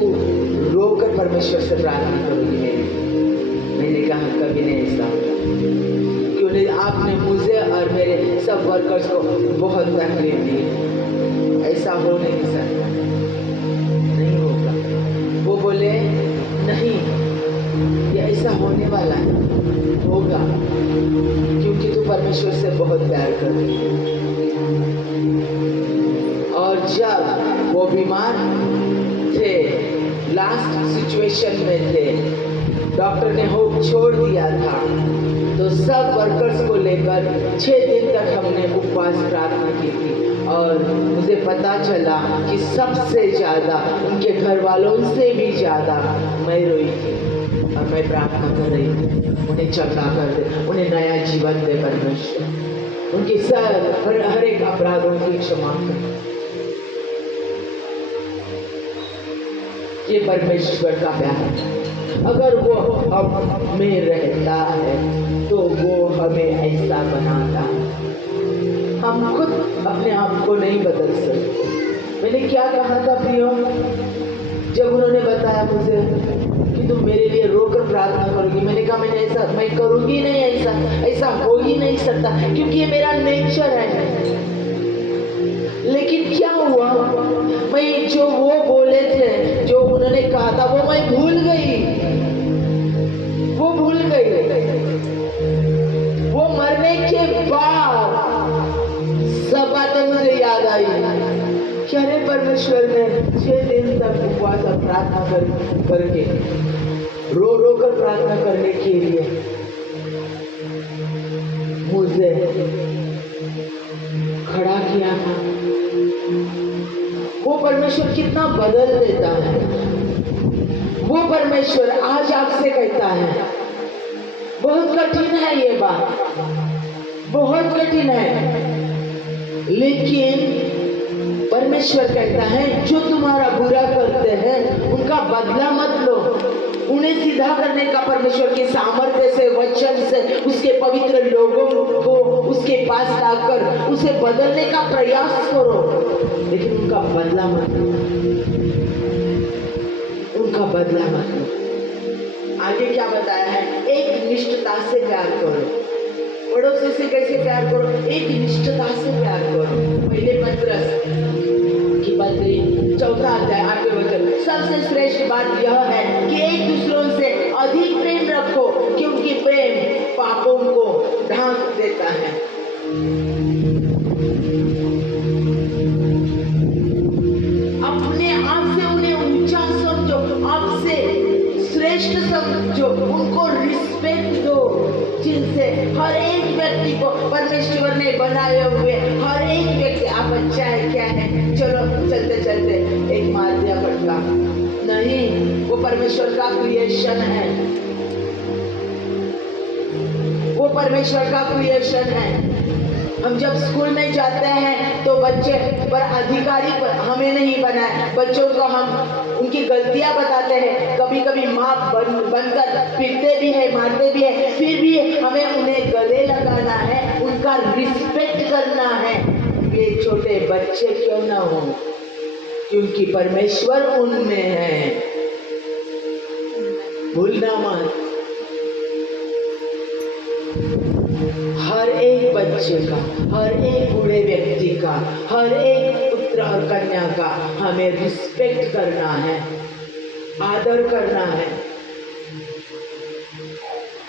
रोकर परमेश्वर से प्रार्थना करोगी मैंने कहा कभी नहीं ऐसा होगा, क्योंकि आपने मुझे और मेरे सब वर्कर्स को बहुत तकलीफ दी, ऐसा हो नहीं सकता, नहीं होगा। वो बोले नहीं, ये ऐसा होने वाला है, होगा, क्योंकि तू परमेश्वर से बहुत प्यार करती है। और जब वो बीमार थे, लास्ट सिचुएशन में थे, डॉक्टर ने होप छोड़ दिया था, तो सब वर्कर्स को लेकर 6 दिन तक हमने उपवास प्रार्थना की थी। और मुझे पता चला कि सबसे ज़्यादा उनके घर वालों से भी ज़्यादा मैं रोई थी और मैं प्रार्थना कर रही थी, उन्हें चंगा कर दे, उन्हें नया जीवन दे परमेश्वर, उनके हर एक अपराधों की क्षमा कर। ये परमेश्वर का प्यार है। अगर वो हम में रहता है तो वो हमें ऐसा बनाता है। हम खुद अपने आप को नहीं बदल सकते। मैंने क्या कहा था प्रियो, जब उन्होंने बताया मुझे कि तुम मेरे लिए रोकर प्रार्थना करोगी, मैंने कहा मैं करूँगी नहीं, ऐसा हो ही नहीं सकता, क्योंकि ये मेरा नेचर है। लेकिन क्या हुआ, मैं जो वो बोले थे, जो उन्होंने कहा था, वो मैं भूल गई। वो मरने के बाद सब बातें मुझे याद आई कि अरे परमेश्वर ने 6 दिन तक उपवास और प्रार्थना करके रो कर प्रार्थना करने के लिए मुझे खड़ा किया था। वो परमेश्वर कितना बदल देता है। वो परमेश्वर आज आपसे कहता है, बहुत कठिन है ये बात, बहुत कठिन है, लेकिन परमेश्वर कहता है जो तुम्हारा बुरा करते हैं उनका बदला मत लो, उन्हें सीधा करने का परमेश्वर के सामर्थ्य से, वचन से, उसके पवित्र लोगों को उसके पास लाकर उसे बदलने का प्रयास करो, लेकिन उनका बदला मत लो, उनका बदला मत लो। आगे क्या बताया है, एक निष्ठता से प्यार करो, पड़ोसी से कैसे प्यार करो, एक निष्ठता से प्यार करो। पहले पत्रस की पत्री 4 अध्याय 8वें वचन, सबसे श्रेष्ठ बात यह है कि एक दूसरों से अधिक प्रेम रखो, क्योंकि प्रेम पापों को ढांक देता है। अपने आप से उन्हें ऊंचा समझो, आपसे श्रेष्ठ समझो, उनको रिस्पेक्ट दो, जिनसे हर एक व्यक्ति को परमेश्वर ने बनाए हुए, हर एक व्यक्ति, आप अच्छा है क्या है, चलो चलते चलते एक मार दिया फटका, नहीं, वो परमेश्वर का क्रिएशन है, वो परमेश्वर का क्रिएशन है। हम जब स्कूल में जाते हैं तो बच्चे पर अधिकारी पर हमें नहीं बनाए, बच्चों को हम उनकी गलतियां बताते हैं, कभी कभी माँ बनकर पीटते भी है, मारते भी है, फिर भी हमें उन्हें गले लगाना है, उनका रिस्पेक्ट करना है, ये छोटे बच्चे क्यों ना हो, क्योंकि परमेश्वर उनमें है, भूलना मत। हर एक बच्चे का, हर एक बूढ़े व्यक्ति का, हर एक पुत्र और कन्या का हमें रिस्पेक्ट करना है, आदर करना है।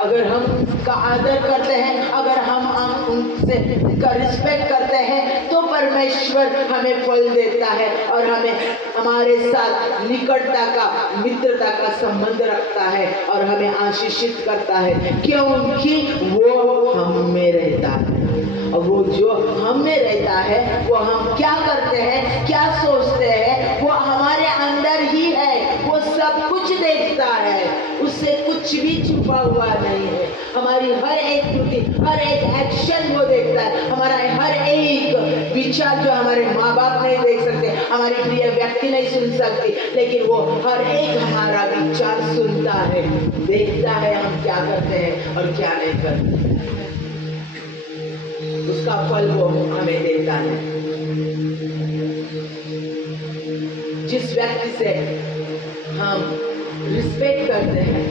अगर हम का आदर करते हैं, अगर हम उनसे का रिस्पेक्ट करते हैं, तो परमेश्वर हमें फल देता है और हमें हमारे साथ निकटता का, मित्रता का संबंध रखता है और हमें आशीषित करता है, क्योंकि वो हम में रहता है। और वो जो हम में रहता है, वो हम क्या करते हैं, क्या सोचते हैं, वो हमारे अंदर ही है, वो सब कुछ देखता है, उससे कुछ भी छुपा हुआ नहीं है। हमारी हर एक कृति, हर एक एक्शन वो देखता है, हमारा हर एक विचार जो हमारे माँ बाप नहीं देख सकते, हमारी प्रिय व्यक्ति नहीं सुन सकती, लेकिन वो हर एक हमारा विचार सुनता है, देखता है हम क्या करते हैं और क्या नहीं करते, उसका फल वो हमें देता है। जिस व्यक्ति से हम रिस्पेक्ट करते हैं,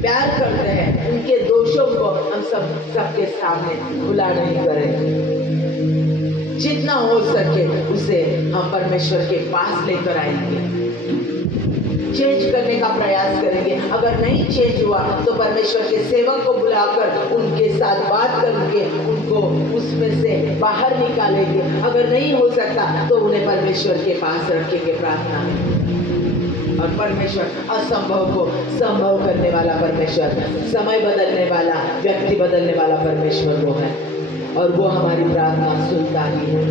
प्यार करते हैं, उनके दोषों को हम सबके सामने खुला नहीं करेंगे। जितना हो सके उसे हम परमेश्वर के पास लेकर आएंगे, चेंज करने का प्रयास करेंगे। अगर नहीं चेंज हुआ तो परमेश्वर के सेवक को बुलाकर उनके साथ बात करके उनको उसमें से बाहर निकालेंगे। अगर नहीं हो सकता तो उन्हें परमेश्वर के पास रखेंगे प्रार्थना में। और परमेश्वर असंभव को संभव करने वाला परमेश्वर, समय बदलने वाला, व्यक्ति बदलने वाला परमेश्वर वो है, और वो हमारी प्रार्थना सुनता ही है।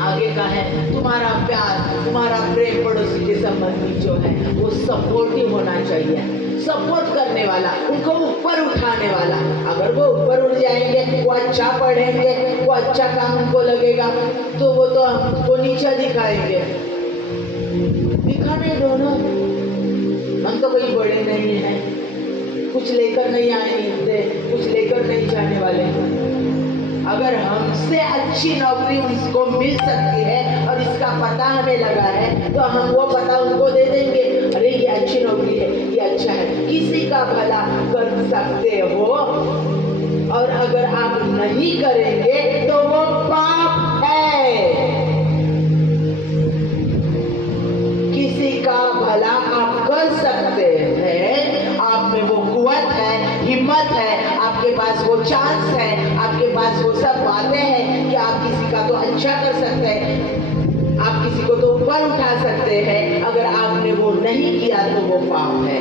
आगे का है तुम्हारा प्यार, तुम्हारा प्रेम पड़ोसी के संबंधी जो है वो सपोर्टिव होना चाहिए, सपोर्ट करने वाला, उनको ऊपर उठाने वाला। अगर वो ऊपर उठ जाएंगे, वो अच्छा पढ़ेंगे, वो अच्छा काम उनको लगेगा, तो वो तो हमको नीचा दिखाएंगे। दिखाने दो ना, हम तो कोई बड़े नहीं हैं, कुछ लेकर नहीं आएंगे, कुछ लेकर नहीं जाने वाले। अगर हमसे अच्छी नौकरी उसको मिल सकती है और इसका पता हमें लगा है तो हम वो पता उनको दे देंगे, अरे ये अच्छी नौकरी है, ये अच्छा है। किसी का भला कर सकते हो, और अगर आप नहीं करेंगे तो वो पाप है। किसी का भला आप कर सकते हैं, आप में वो कुव्वत है, हिम्मत है, आपके पास वो चांस है, आपके पास वो सब बातें हैं कि आप किसी का तो अच्छा कर सकते हैं, आप किसी को तो ऊपर उठा सकते हैं। अगर आपने वो नहीं किया तो वो पाप है,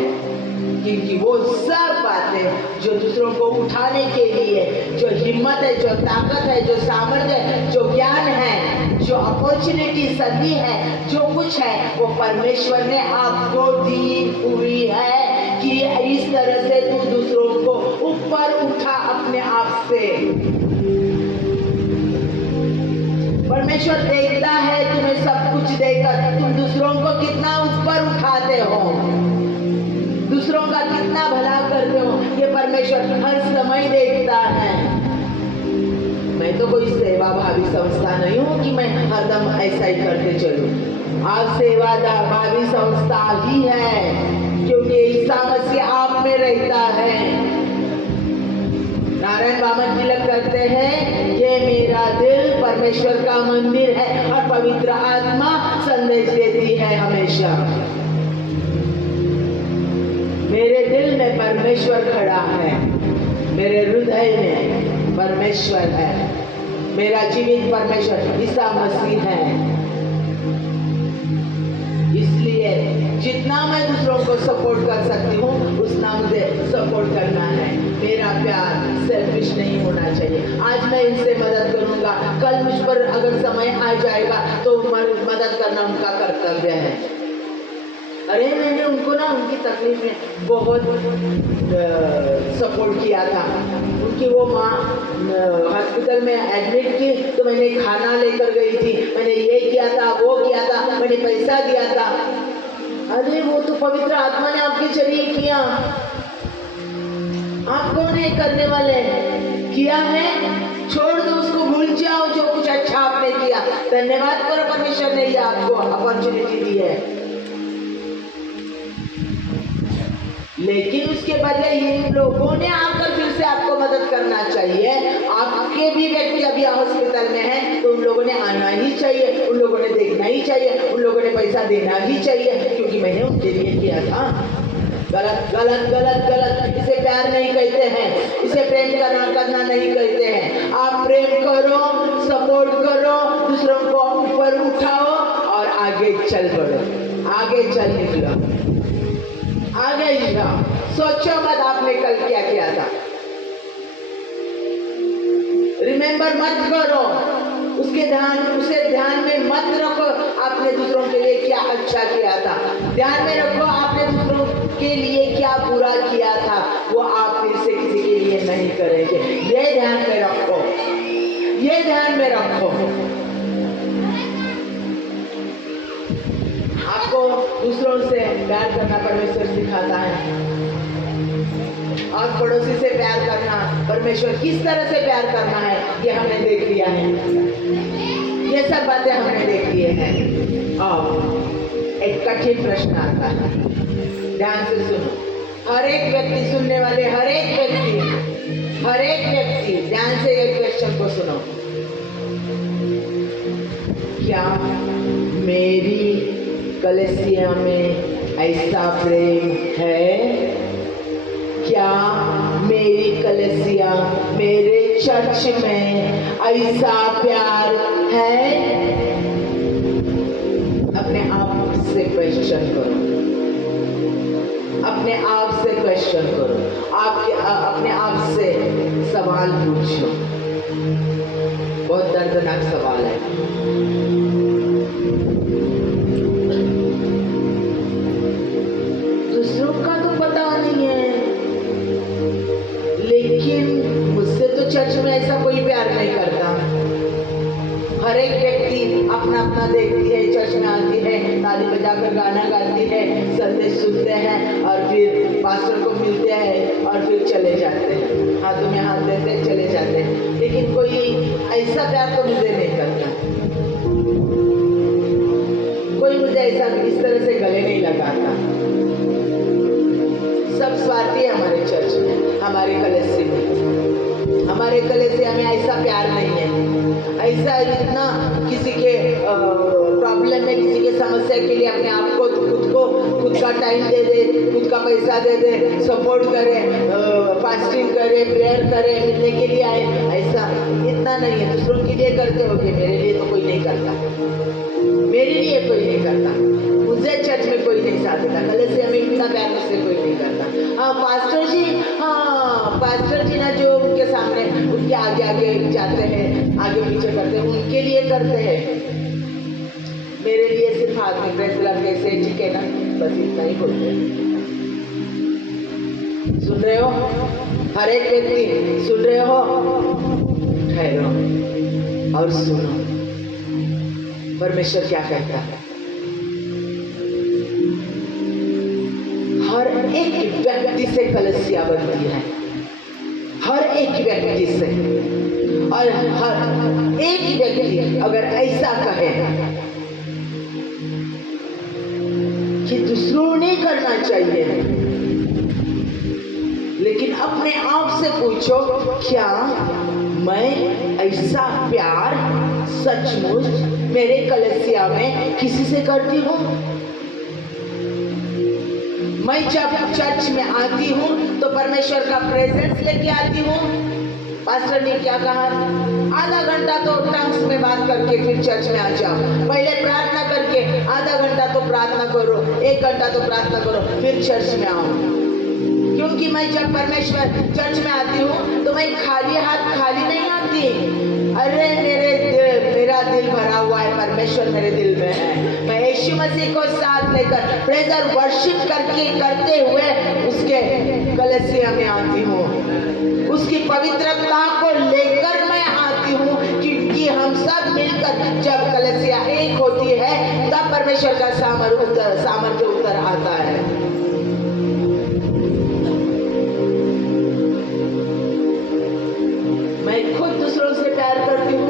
क्योंकि वो सब बातें जो दूसरों को उठाने के लिए जो हिम्मत है, जो ताकत है, जो सामर्थ्य है, जो ज्ञान है, जो अपॉर्चुनिटी संधि है, जो कुछ है, वो परमेश्वर ने आपको दी हुई है कि इस तरह से तू दूसरों को ऊपर उठा अपने आप से। परमेश्वर देखता है तुम्हें सब कुछ देकर तुम दूसरों को कितना ऊपर उठाते हो, दूसरों का कितना भला करते हो, ये परमेश्वर हर समय देखता है। मैं तो कोई सेवा भावी संस्था नहीं हूँ कि मैं हरदम ऐसा ही करते चलूं। आप सेवा भावी संस्था ही है, क्योंकि ईसा मसीह आप में रहता है। नारायण वामन तिलक करते हैं, ये मेरा दिल परमेश्वर का मंदिर है, और पवित्र आत्मा संदेश देती है हमेशा। मेरे दिल में परमेश्वर खड़ा है, मेरे हृदय में परमेश्वर है, मेरा जीवित परमेश्वर ईसा मसीह है। इसलिए जितना मैं दूसरों को सपोर्ट कर सकती हूँ उतना मुझे सपोर्ट करना है। मेरा प्यार सेल्फिश नहीं होना चाहिए। आज मैं इनसे मदद करूँगा, कल मुझ पर अगर समय आ जाएगा तो मदद करना उनका कर्तव्य है। अरे मैंने उनको ना उनकी तकलीफ में बहुत सपोर्ट किया था। उनकी वो माँ हॉस्पिटल में एडमिट थी तो मैंने खाना लेकर गई थी, मैंने ये किया था, वो किया था, मैंने पैसा दिया था। अरे वो तो पवित्र आत्मा ने आपके जरिए किया, आप कौन है करने वाले? किया है, छोड़ दो उसको, भूल जाओ जो कुछ अच्छा आपने किया। धन्यवाद करो परमेश्वर ने ये आपको अपॉर्चुनिटी दी है। लेकिन उसके बदले इन लोगों ने आकर फिर से आपको मदद करना चाहिए। आपके भी व्यक्ति अभी हॉस्पिटल में है तो उन लोगों ने आना ही चाहिए, उन लोगों ने देखना ही चाहिए, उन लोगों ने पैसा देना ही चाहिए, क्योंकि मैंने उनके लिए किया था। गलत गलत गलत गलत, इसे प्यार नहीं कहते हैं, इसे प्रेम करना नहीं कहते हैं। आप प्रेम करो, सपोर्ट करो, दूसरों को ऊपर उठाओ और आगे चल बढ़ो, आगे चल निकलो, आगे ही जाओ। सोचो मत आपने कल क्या किया था, रिमेम्बर मत करो, उसे ध्यान में मत रखो आपने दूसरों के लिए क्या अच्छा किया था। ध्यान में रखो आपने दूसरों के लिए क्या बुरा किया था, वो आप फिर से किसी के लिए नहीं करेंगे। ये ध्यान में रखो, ये ध्यान में रखो। आपको दूसरों से प्यार करना परमेश्वर सिखाता है, और पड़ोसी से प्यार करना, परमेश्वर किस तरह से प्यार करना है ये हमने देख लिया है। ये सब बातें हमने देखी है। अब एक कठिन प्रश्न आता है, ध्यान से सुनो। हर एक व्यक्ति, सुनने वाले हर एक व्यक्ति ध्यान से एक क्वेश्चन को सुनो। क्या मेरी कलीसिया में ऐसा प्रेम है? क्या मेरी कलीसिया, मेरे चर्च में ऐसा प्यार है? अपने आप से क्वेश्चन करो, अपने आप से क्वेश्चन करो, अपने आप से सवाल पूछो। बहुत दर्दनाक सवाल है। दूसरों का तो पता नहीं है, लेकिन मुझसे तो चर्च में ऐसा कोई प्यार नहीं करता। हर एक व्यक्ति अपना अपना देखती है, चर्च में आती है, ताली बजाकर गाना गाती है, संदेश सुनते हैं और फिर पास्टर को मिलते हैं और फिर चले जाते हैं, हाथों में हाथ देते चले जाते हैं। लेकिन कोई ऐसा प्यार तो मुझे नहीं करता, कोई मुझे ऐसा इस तरह से गले नहीं लगाता। सब स्वार्थी है हमारे चर्च में, हमारे कलीसिया में। हमारे कलीसिया में ऐसा प्यार नहीं है, ऐसा इतना किसी के प्रॉब्लम में, किसी के समस्या के लिए अपने आप को, खुद का टाइम दे दे, खुद का पैसा दे दे, सपोर्ट करे, फास्टिंग करे, प्रेयर करे, मिलने के लिए आए, ऐसा इतना नहीं है। दूसरों के लिए करते होगे, मेरे लिए तो कोई नहीं करता, मेरे लिए कोई नहीं करता, मुझे चर्च में कोई नहीं साथ देता, कलीसिया में इतना प्यार मुझसे कोई नहीं करता। हाँ पास्टर जी ना, जो उनके सामने, उनके आगे आगे जाते हैं, आगे पीछे करते हैं, उनके लिए करते हैं। मेरे लिए सिर्फ आदमी प्रेसला कैसे ठीक है ना, बस इतना ही बोलते हैं। सुन रहे हो? हर एक व्यक्ति सुन रहे हो? ठहरो और सुनो, परमेश्वर क्या कहता है। हर एक व्यक्ति से कलीसिया बनती है, हर एक व्यक्ति से। और हर एक व्यक्ति अगर ऐसा कहे कि दूसरों ने करना चाहिए, लेकिन अपने आप से पूछो, क्या मैं ऐसा प्यार सचमुच मेरे कलीसिया में किसी से करती हूँ? मैं जब चर्च में आती हूँ तो परमेश्वर का प्रेजेंस लेके आती हूँ। पास्टर ने क्या कहा? आधा घंटा तो टंग्स में बात करके फिर चर्च में आ जाओ, पहले प्रार्थना करके आधा घंटा तो प्रार्थना करो, 1 घंटा तो प्रार्थना करो, फिर चर्च में आओ। क्योंकि मैं जब परमेश्वर चर्च में आती हूँ तो मैं खाली हाथ खाली नहीं आती। अरे मेरा दिल भरा हुआ है, परमेश्वर मेरे दिल में है। मैं यीशु मसीह को साथ लेकर प्रेज और वर्शिप करते हुए उसके कलीसिया में आती हूँ, उसकी पवित्रता को लेकर मैं आती हूँ। क्योंकि हम सब मिलकर जब कलीसिया एक होती है तब परमेश्वर का सामर्थ्य उतर आता है। मैं खुद दूसरों से प्यार करती हूँ,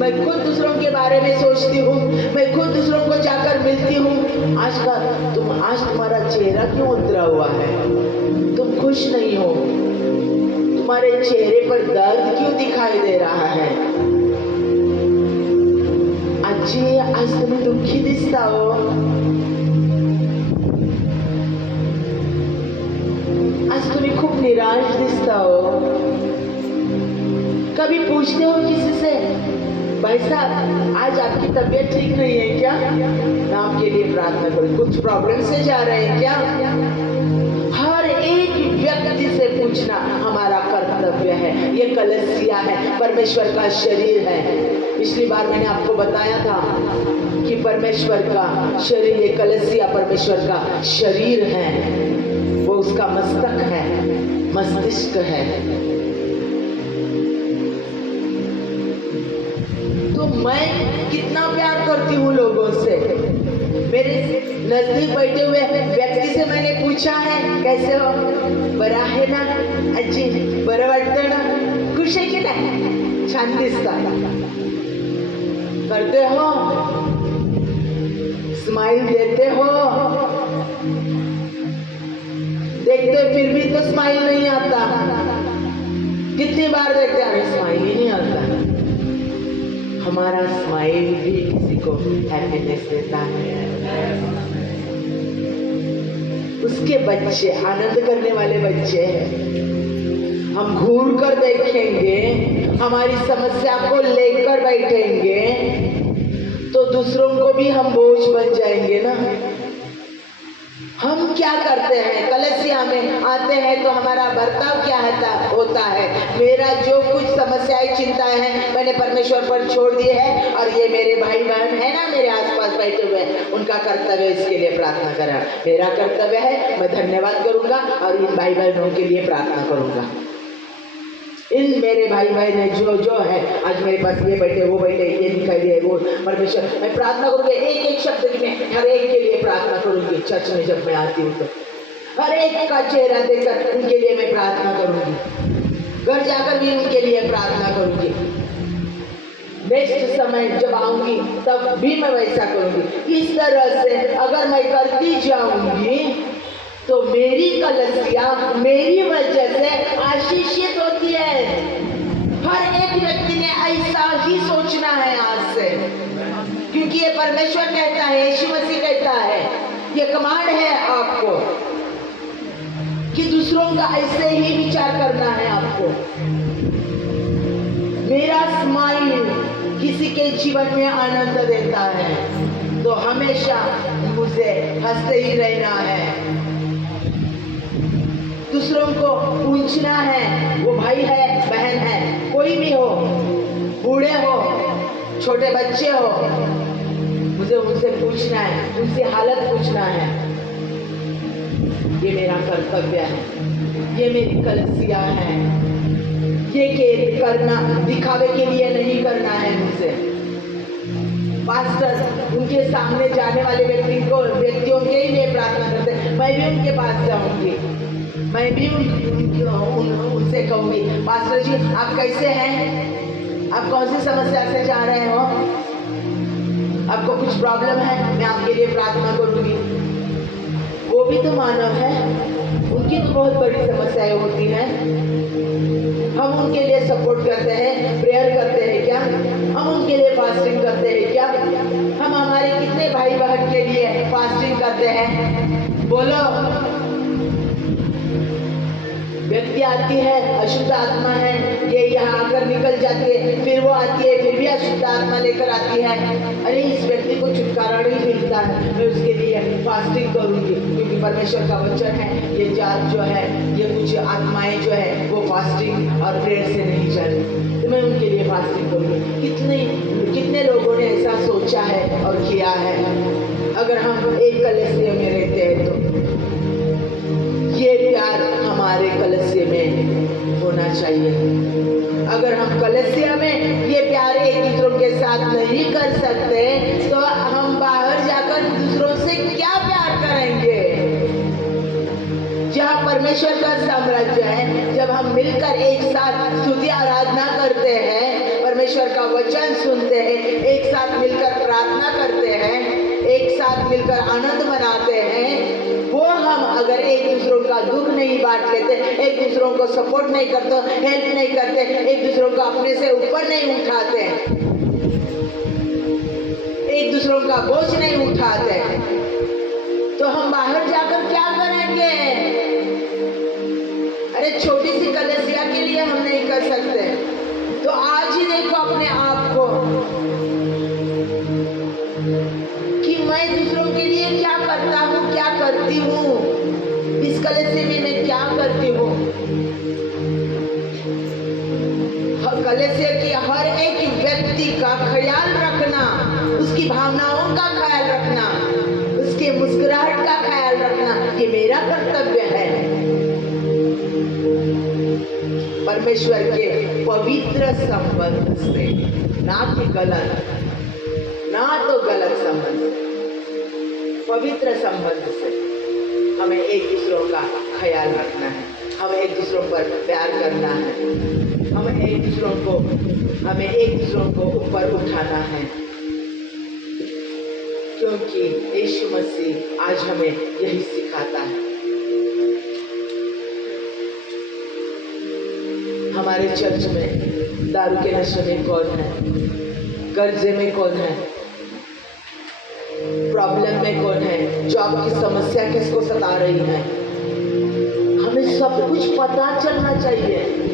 मैं खुद दूसरों के बारे में सोचती हूँ, मैं खुद दूसरों को जाकर मिलती हूँ। आज तुम्हारा चेहरा क्यों उतरा हुआ है? तुम खुश नहीं हो, तुम्हारे चेहरे पर दर्द क्यों दिखाई दे रहा है? आज तुम्हें दुखी दिसता हो, आज तुम्हें खूब निराश दिसता हो। कभी पूछते हो किसी से, भाई साहब आज आपकी तबीयत ठीक नहीं है क्या? नाम के लिए प्रार्थना करो, कुछ प्रॉब्लम से जा रहे हैं क्या? हर एक व्यक्ति से पूछना हमारा कर्तव्य है। ये कलीसिया है, परमेश्वर का शरीर है। पिछली बार मैंने आपको बताया था कि परमेश्वर का शरीर, ये कलीसिया परमेश्वर का शरीर है, वो उसका मस्तक है, मस्तिष्क है। तो मैं कितना प्यार करती हूँ लोगों से। मेरे नजदीक बैठे हुए व्यक्ति से मैंने पूछा है, कैसे हो? बरा है ना? अच्छी बरं वाटतं ना? खुश आहे की नाही? छान दिसता। करते हो, स्माइल देते हो, देखते फिर भी तो स्माइल नहीं आता। कितनी बार देखते अरे स्माइल ही नहीं आता। हमारा स्माइल भी किसी को हैप्पीनेस देता है। उसके बच्चे आनंद करने वाले बच्चे हैं। हम घूर कर देखेंगे, हमारी समस्या को लेकर बैठेंगे तो दूसरों को भी हम बोझ बन जाएंगे ना। हम क्या करते हैं, कलसिया में आते हैं तो हमारा बर्ताव क्या होता है। मेरा जो कुछ समस्याएं चिंताएं हैं मैंने परमेश्वर पर छोड़ दी है, और ये मेरे भाई बहन है ना मेरे आसपास बैठे हुए, उनका कर्तव्य इसके लिए प्रार्थना करना। मेरा कर्तव्य है, मैं धन्यवाद करूंगा और इन भाई बहनों के लिए प्रार्थना करूंगा। इन मेरे भाई बहन है जो है आज मेरे पास, ये बैठे वो बैठे, ये दिखाई दे वो, परमेश्वर मैं प्रार्थना करूंगी एक एक शब्द में, हर एक के लिए प्रार्थना करूंगी। चर्च में जब मैं आती हूँ तो हर एक का चेहरा देखकर उनके लिए मैं प्रार्थना करूंगी। घर जाकर भी उनके लिए प्रार्थना करूंगी। नेक्स्ट समय जब आऊंगी तब भी मैं वैसा करूंगी। इस तरह से अगर मैं करती जाऊंगी तो मेरी कलसिया मेरी वजह से आशीषित होती है। हर एक व्यक्ति ने ऐसा ही सोचना है आज से, क्योंकि ये परमेश्वर कहता है, यीशु मसीह कहता है, ये कमांड है आपको कि दूसरों का ऐसे ही विचार करना है आपको। मेरा स्माइल किसी के जीवन में आनंद देता है तो हमेशा मुझे हंसते ही रहना है। दूसरों को पूछना है, वो भाई है बहन है कोई भी हो, बूढ़े हो छोटे बच्चे हो, मुझे उनसे पूछना है, उनसे हालत पूछना है। ये मेरा कर्तव्य है, ये मेरी कलसिया है। ये करना दिखावे के लिए नहीं करना है मुझे। पास्टर उनके सामने जाने वाले व्यक्तियों के ही लिए प्रार्थना करते हैं। मैं भी उनके पास जाऊंगी, मैं भी उनसे कहूंगी, पास्टर जी आप कैसे हैं, आप कौन सी समस्या से जा रहे हो, आपको कुछ प्रॉब्लम है, मैं आपके लिए प्रार्थना करूंगी। वो भी तो मानव है, उनकी तो बहुत बड़ी समस्याएं होती हैं। हम उनके लिए सपोर्ट करते हैं, प्रेयर करते हैं क्या, हम उनके लिए फास्टिंग करते हैं क्या, हम हमारे कितने भाई बहन के लिए फास्टिंग करते हैं बोलो। व्यक्ति आती है अशुद्ध आत्मा है, ये यहाँ आकर निकल जाती है, फिर वो आती है फिर भी अशुद्ध आत्मा लेकर आती है। अरे इस व्यक्ति को छुटकारा नहीं मिलता है, मैं उसके लिए फास्टिंग करूंगी, क्योंकि परमेश्वर का वचन है ये जात जो है, ये कुछ आत्माएं जो है वो फास्टिंग और प्रेयर से नहीं चलती, तो मैं उनके लिए फास्टिंग करूंगी। कितने लोगों ने ऐसा सोचा है और किया है। अगर हम एक कलसिया में रहते हैं तो ये प्यार हमारे कलसिया में होना चाहिए। अगर हम कलसिया में ये प्यार एक दूसरों के साथ नहीं कर सकते तो हम बाहर जाकर दूसरों से क्या प्यार करेंगे। जहाँ परमेश्वर का साम्राज्य है, जब हम मिलकर एक साथ स्तुति आराधना करते हैं, परमेश्वर का वचन सुनते हैं, एक साथ मिलकर प्रार्थना करते हैं, एक साथ मिलकर आनंद मनाते हैं, वो हम अगर एक दूसरों का दुख नहीं बांट लेते, एक दूसरों को सपोर्ट नहीं करते, हेल्प नहीं करते, एक दूसरों को अपने से ऊपर नहीं उठाते, एक दूसरों का बोझ नहीं उठाते, तो हम बाहर जाकर क्या करेंगे। अरे छोटी सी कलसिया के लिए हम नहीं कर सकते, तो आज ही देखो अपने आप को कि मैं दूसरों के लिए क्या करता हूँ, क्या करती हूँ, इस कलसिया में मैं क्या करती हूँ। कलसिया की हर एक व्यक्ति का ख्याल रखना, उसकी भावनाओं का ख्याल रखना, उसके मुस्कुराहट का ख्याल रखना, ये मेरा कर्तव्य है। परमेश्वर के पवित्र संबंध से, ना कि गलत, ना तो गलत संबंध, पवित्र संबंध से हमें एक दूसरों का ख्याल रखना है, हमें एक दूसरों पर प्यार करना है, हमें एक दूसरों को ऊपर उठाना है। क्योंकि यीशु मसीह आज हमें यही सिखाता है। हमारे चर्च में दारू के नशे में कौन है, कर्जे में कौन है, प्रॉब्लम में कौन है, जॉब की समस्या किसको सता रही है, हमें सब कुछ पता चलना चाहिए।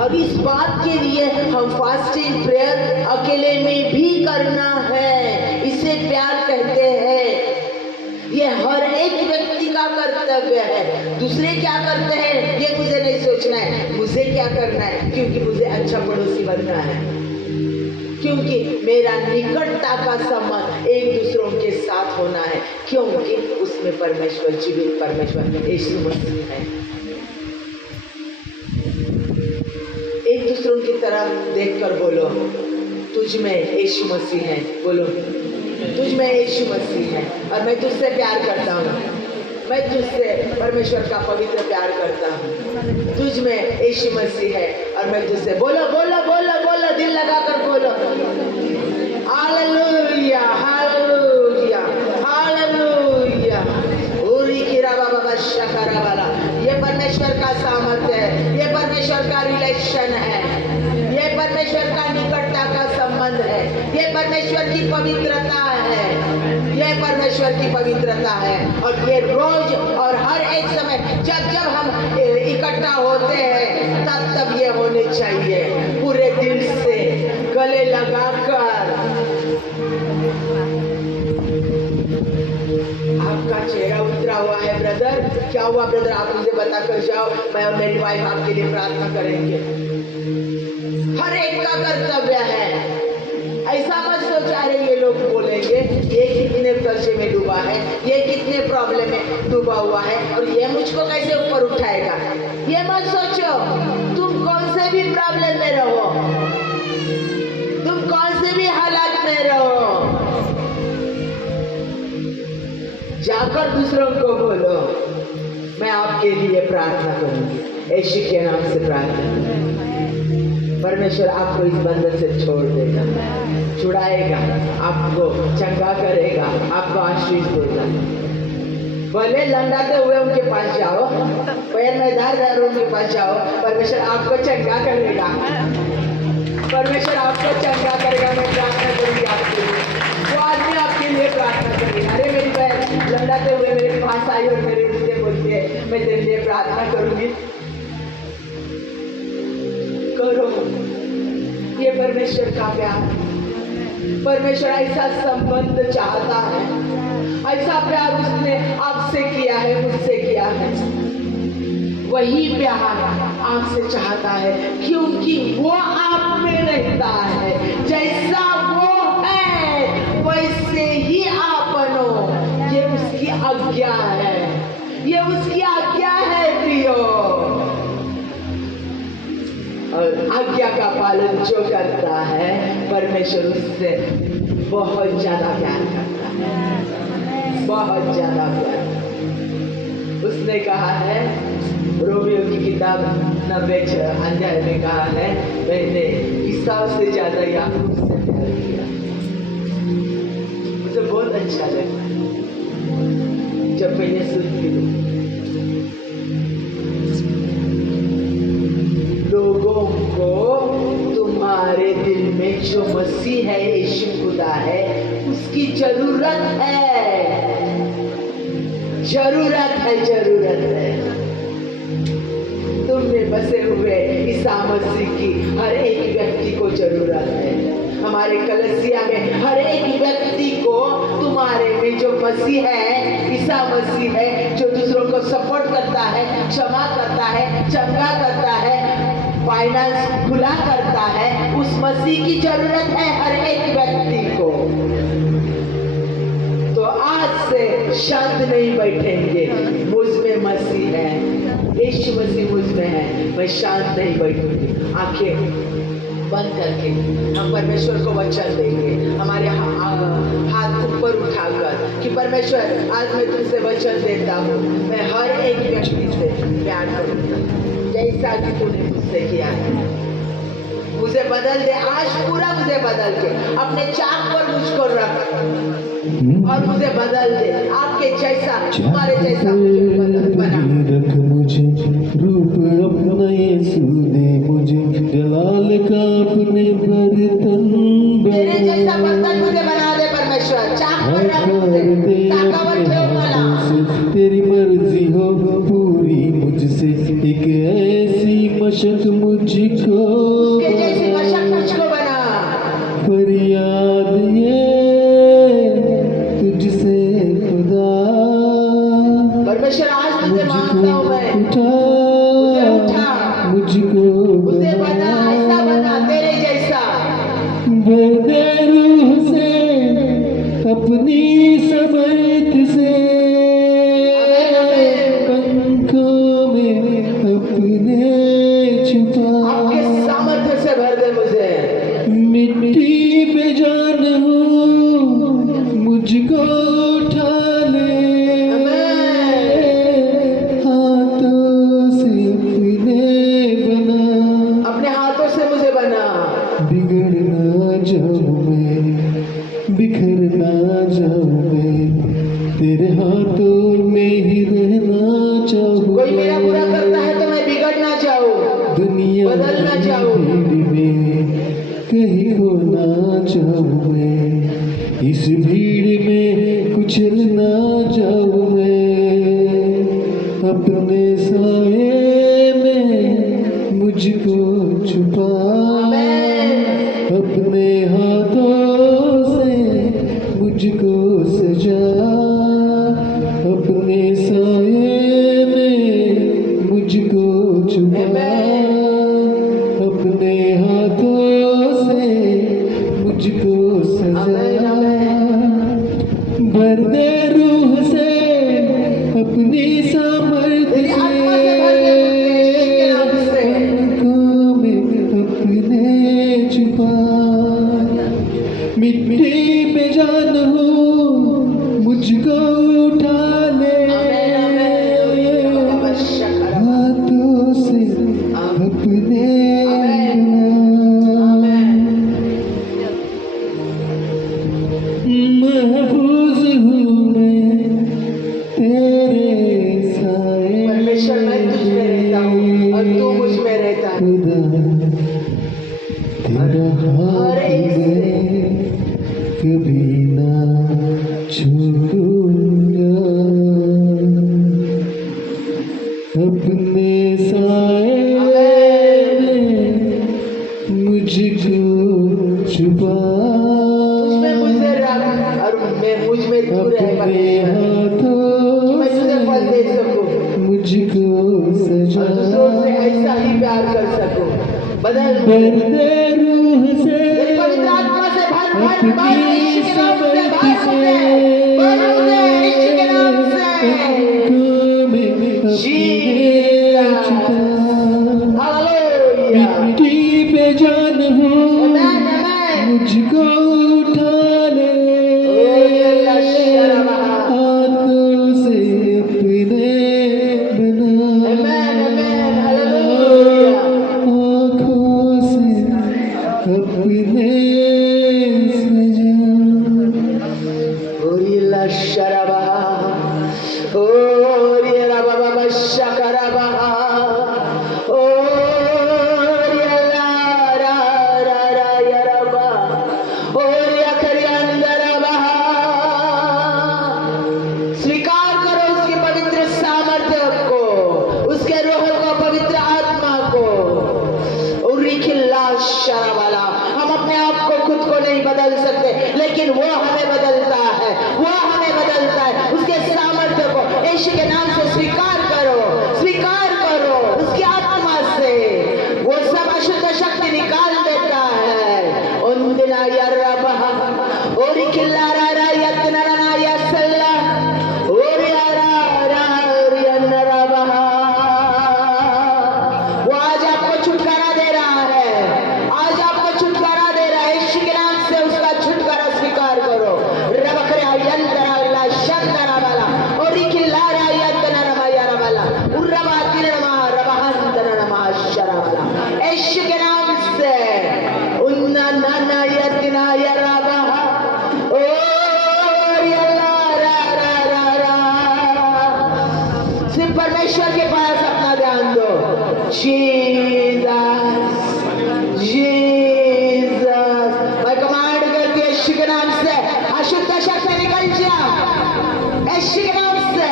और इस बात के लिए हम फास्टिंग प्रेयर अकेले में भी करना है। इसे प्यार कहते हैं। ये हर एक व्यक्ति का कर्तव्य है। दूसरे क्या करते हैं ये मुझे नहीं सोचना है, मुझे क्या करना है, क्योंकि मुझे अच्छा पड़ोसी बनना है, क्योंकि मेरा निकटता का संबंध एक दूसरों के साथ होना है, क्योंकि उसमें परमेश्वर, जीवित परमेश्वर यीशु मसीह है। एक दूसरों की तरफ देखकर बोलो, तुझ में यीशु मसीह है। बोलो, तुझ में यीशु मसीह है और मैं तुझसे प्यार करता हूँ। मैं तुझसे परमेश्वर का पवित्र प्यार करता हूँ। तुझ में यीशु मसीह है और मैं तुझसे, बोलो बोलो बोलो बोलो, दिल लगाकर बोलो, हालेलुया हालेलुया हालेलुया। ओरी किरा बाबा शकरा वाला, ये परमेश्वर का सामर्थ्य है, ये परमेश्वर का रिलेशन है, ये परमेश्वर का निकटता का संबंध है, ये परमेश्वर की पवित्रता है, ये परमेश्वर की पवित्रता है। और ये रोज और हर एक समय जब जब हम इकट्ठा होते हैं तब तब ये होने चाहिए, पूरे दिल से गले लगाकर। आपका चेहरा उतरा हुआ है ब्रदर, क्या हुआ ब्रदर, आप मुझे बता कर जाओ, मैं और मेरी वाइफ आपके लिए प्रार्थना करेंगे। हर एक का कर्तव्य है। ऐसा मत सोचा रहे ये लोग बोलेंगे ये कितने कर्जे में डूबा है, ये कितने प्रॉब्लम में डूबा हुआ है और ये मुझको कैसे ऊपर उठाएगा। ये मत सोचो। तुम कौन से भी प्रॉब्लम में रहो, तुम कौन से भी हालात में रहो, जाकर दूसरों को बोलो, मैं आपके लिए प्रार्थना करूंगी, यीशु के नाम से प्रार्थना। परमेश्वर आपको इस बंधन से छोड़ देगा, छुड़ाएगा, आपको चंगा करेगा, आपको आशीष देगा। भले लंगाते हुए उनके पास जाओ, पैर में धार उनके पास जाओ, परमेश्वर आपको चंगा करेगा, परमेश्वर आपको चंगा करेगा। मैं प्रार्थना करूंगी आपके लिए, वो आदमी आपके लिए प्रार्थना करेगा। अरे मेरी बहन लंगाते हुए मेरे पास आई और मेरे मुझे बोलती है मैं तेरे लिए प्रार्थना करूंगी, करो। ये परमेश्वर का प्यार, परमेश्वर ऐसा संबंध चाहता है, ऐसा प्यार उसने आपसे किया है, मुझसे किया है। वही प्यार आपसे चाहता है, क्योंकि वो आप में रहता है। जैसा वो है वैसे ही आप बनो, ये उसकी आज्ञा है, ये उसकी आज्ञा है प्रियो। और आज्ञा का पालन जो करता है परमेश्वर उससे बहुत ज्यादा प्यार करता है, बहुत ज्यादा प्यार। उसने कहा है, रोमियो की किताब 90 अध्याय में कहा है, मैंने ईसाव से ज्यादा याकूब से प्यार किया। मुझे बहुत अच्छा लगा जब मैंने सुनती हूँ। लोगों को तुम्हारे दिल में जो मसीह है, यीशु खुदा है, उसकी जरूरत है, जरूरत है, जरूरत है। तुम में बसे हुए ईसा मसीह की हर एक व्यक्ति को जरूरत है। हमारे कलीसिया में हर एक व्यक्ति को तुम्हारे में जो मसीह है, ईसा मसीह है, जो दूसरों को सपोर्ट करता है, क्षमा करता है, चंगा करता है, फाइनेंस खुला करता है, उस मसीह की जरूरत है हर एक व्यक्ति को। तो आज से शांत नहीं बैठेंगे, मुझ में मसीह है, यीशु मसीह मुझ में है, मैं शांत नहीं बैठूंगी। आंखें बंद करके हम परमेश्वर को वचन देंगे, हमारे हाथ ऊपर उठाकर कि परमेश्वर आज मैं तुमसे वचन देता हूँ, मैं हर एक व्यक्ति से प्यार करूँगा जैसा कि तूने मुझसे किया है। मुझे बदल दे आज, पूरा मुझे बदल के अपने चाक पर मुझको रख और मुझे बदल दे आपके जैसा, तुम्हारे जैसा मुझे बना। रख मुझे रूप अपना यीशु दे मुझे, जलाल का अपने बर्तन तेरे जैसा बर्तन मुझे बना दे परमेश्वर, चाक पर रख मुझे, ताकतवर ठेव मला। तेरी मर्जी हो पूरी मुझसे, एक ऐसी मशक मुझको, उसके जैसी मशक मुझको बना। फरियाद ये तुझसे खुदा, परमेश्वर आज तुझे मांगता हूँ मैं, मुझे उठा, मुझको मुझे बना, ऐसा बना तेरे जैसा। बदे रूह से अपनी समर्थ से, पंखों में अपने छुपा, आपके सामर्थ्य से भर दे मुझे। मिट्टी पे जान हूँ मुझको उठा ले, हाथों से अपने बना, अपने हाथों से मुझे बना। बिगड़ ना जाऊं मैं, बिखर ना जाऊं मैं, तेरे हाथों में ही रहना चाहूं। कोई मेरा बुरा करता है तो मैं बिगड़ ना जाऊं, दुनिया बदल ना की जाऊं। भीड़ में कहीं खो ना जाऊं मैं, इस भीड़ में कुचल ना जाऊं मैं, अपने साए में मुझको छुपा, अपने हाथों से मुझको सजा, अपने साए में मुझको छुपा, अपने हाथों से मुझको सजा, भर दे रूह से अपनी सामर्थ तेरी आत्मा से भर दे मुझे, यीशु के नाम से। आँखों में अपने छुपा, मिट्टी पे जान हो मुझको उठा ले, हाथों से अपने महफूज हूँ मैं तेरे साए, परमेश्वर मैं तुझ में रहता हूँ और तू मुझ में रहता है। खुदा तेरा हाथ मैं कभी ना छूऊंगा, अपने साए में मुझको छुपा, उसमें मुझे रख और मैं मुझ में तू रहे अपने परमेश्वर, कि मैं तुझे फल दे सकूं मुझको सजा, और दूसरों से ऐसा ही प्यार कर सकूं। बदल भर दे रूह से तेरी पवित्र आत्मा से भर भर भर, अपनी यीशु के नाम से समर्थ भर से, मुझे, यीशु के नाम से। आँखों में अपने छुपा, हालेलुया, मिट्टी पे जान हो आमेन, आमेन। मुझको उठा ले, हाथों से अपने बना, आमेन, आमेन, हालेलुया। आँखों से अपने सजा, ओरिला शरबा, ओरिला बाबा शकरबा, ओरिला रा रा रा यरबा, ओरिया खरियंदरबा। स्वीकार करो उसकी पवित्र सामर्थ्य को, उसके रोह को, पवित्र आत्मा को। उरिखिल्ला शरवाला, हम अपने आप को खुद को नहीं बदल सकते, लेकिन वो हमें बदलता है, वो हमें बदलता है। उसके सामर्थ्य को यीशु के नाम से स्वीकार करो, स्वीकार करो। उसकी आत्मा से वो सब अशुद्ध शक्ति निकाल देता है। उन दिना यरबा, ओरी खिल्ला रा रा यतना रा यसल्ला, ओरी रा रा यनरबा। वो आज आपको छुटकारा दे रहा है, आज आपको छुटकारा दे रहा है। यीशु के नाम से उसका छुटकारा स्वीकार करो। रबकरे यंतरा ला शंतरा वाला, ओरी खिल्ला रा सिर्फ परमेश्वर के पास अपना ध्यान दो। जीसस, जीसस, मैं कमांड करती हूँ यीशु के नाम से अशुद्ध शक्ति निकल जा, यीशु के नाम से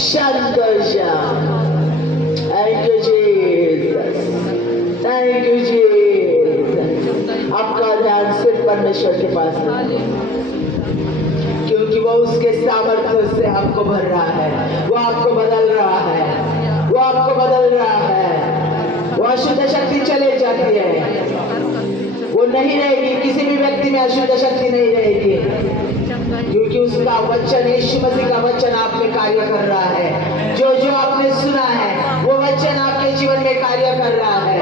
शांत हो जा। Thank you Jesus, thank you Jesus. आपका ध्यान सिर्फ परमेश्वर के पास है, क्योंकि वो उसके सामर्थ्य से आपको भर रहा है, वो आपको बदल रहा है, वो आपको बदल रहा है। वो अशुद्ध शक्ति चले जाती है, वो नहीं रहेगी, किसी भी व्यक्ति में अशुद्ध शक्ति नहीं रहेगी, क्योंकि उसका वचन, यीशु मसीह का वचन आप में कार्य कर रहा है। जो जो आपने सुना है वो वचन आपके जीवन में कार्य कर रहा है।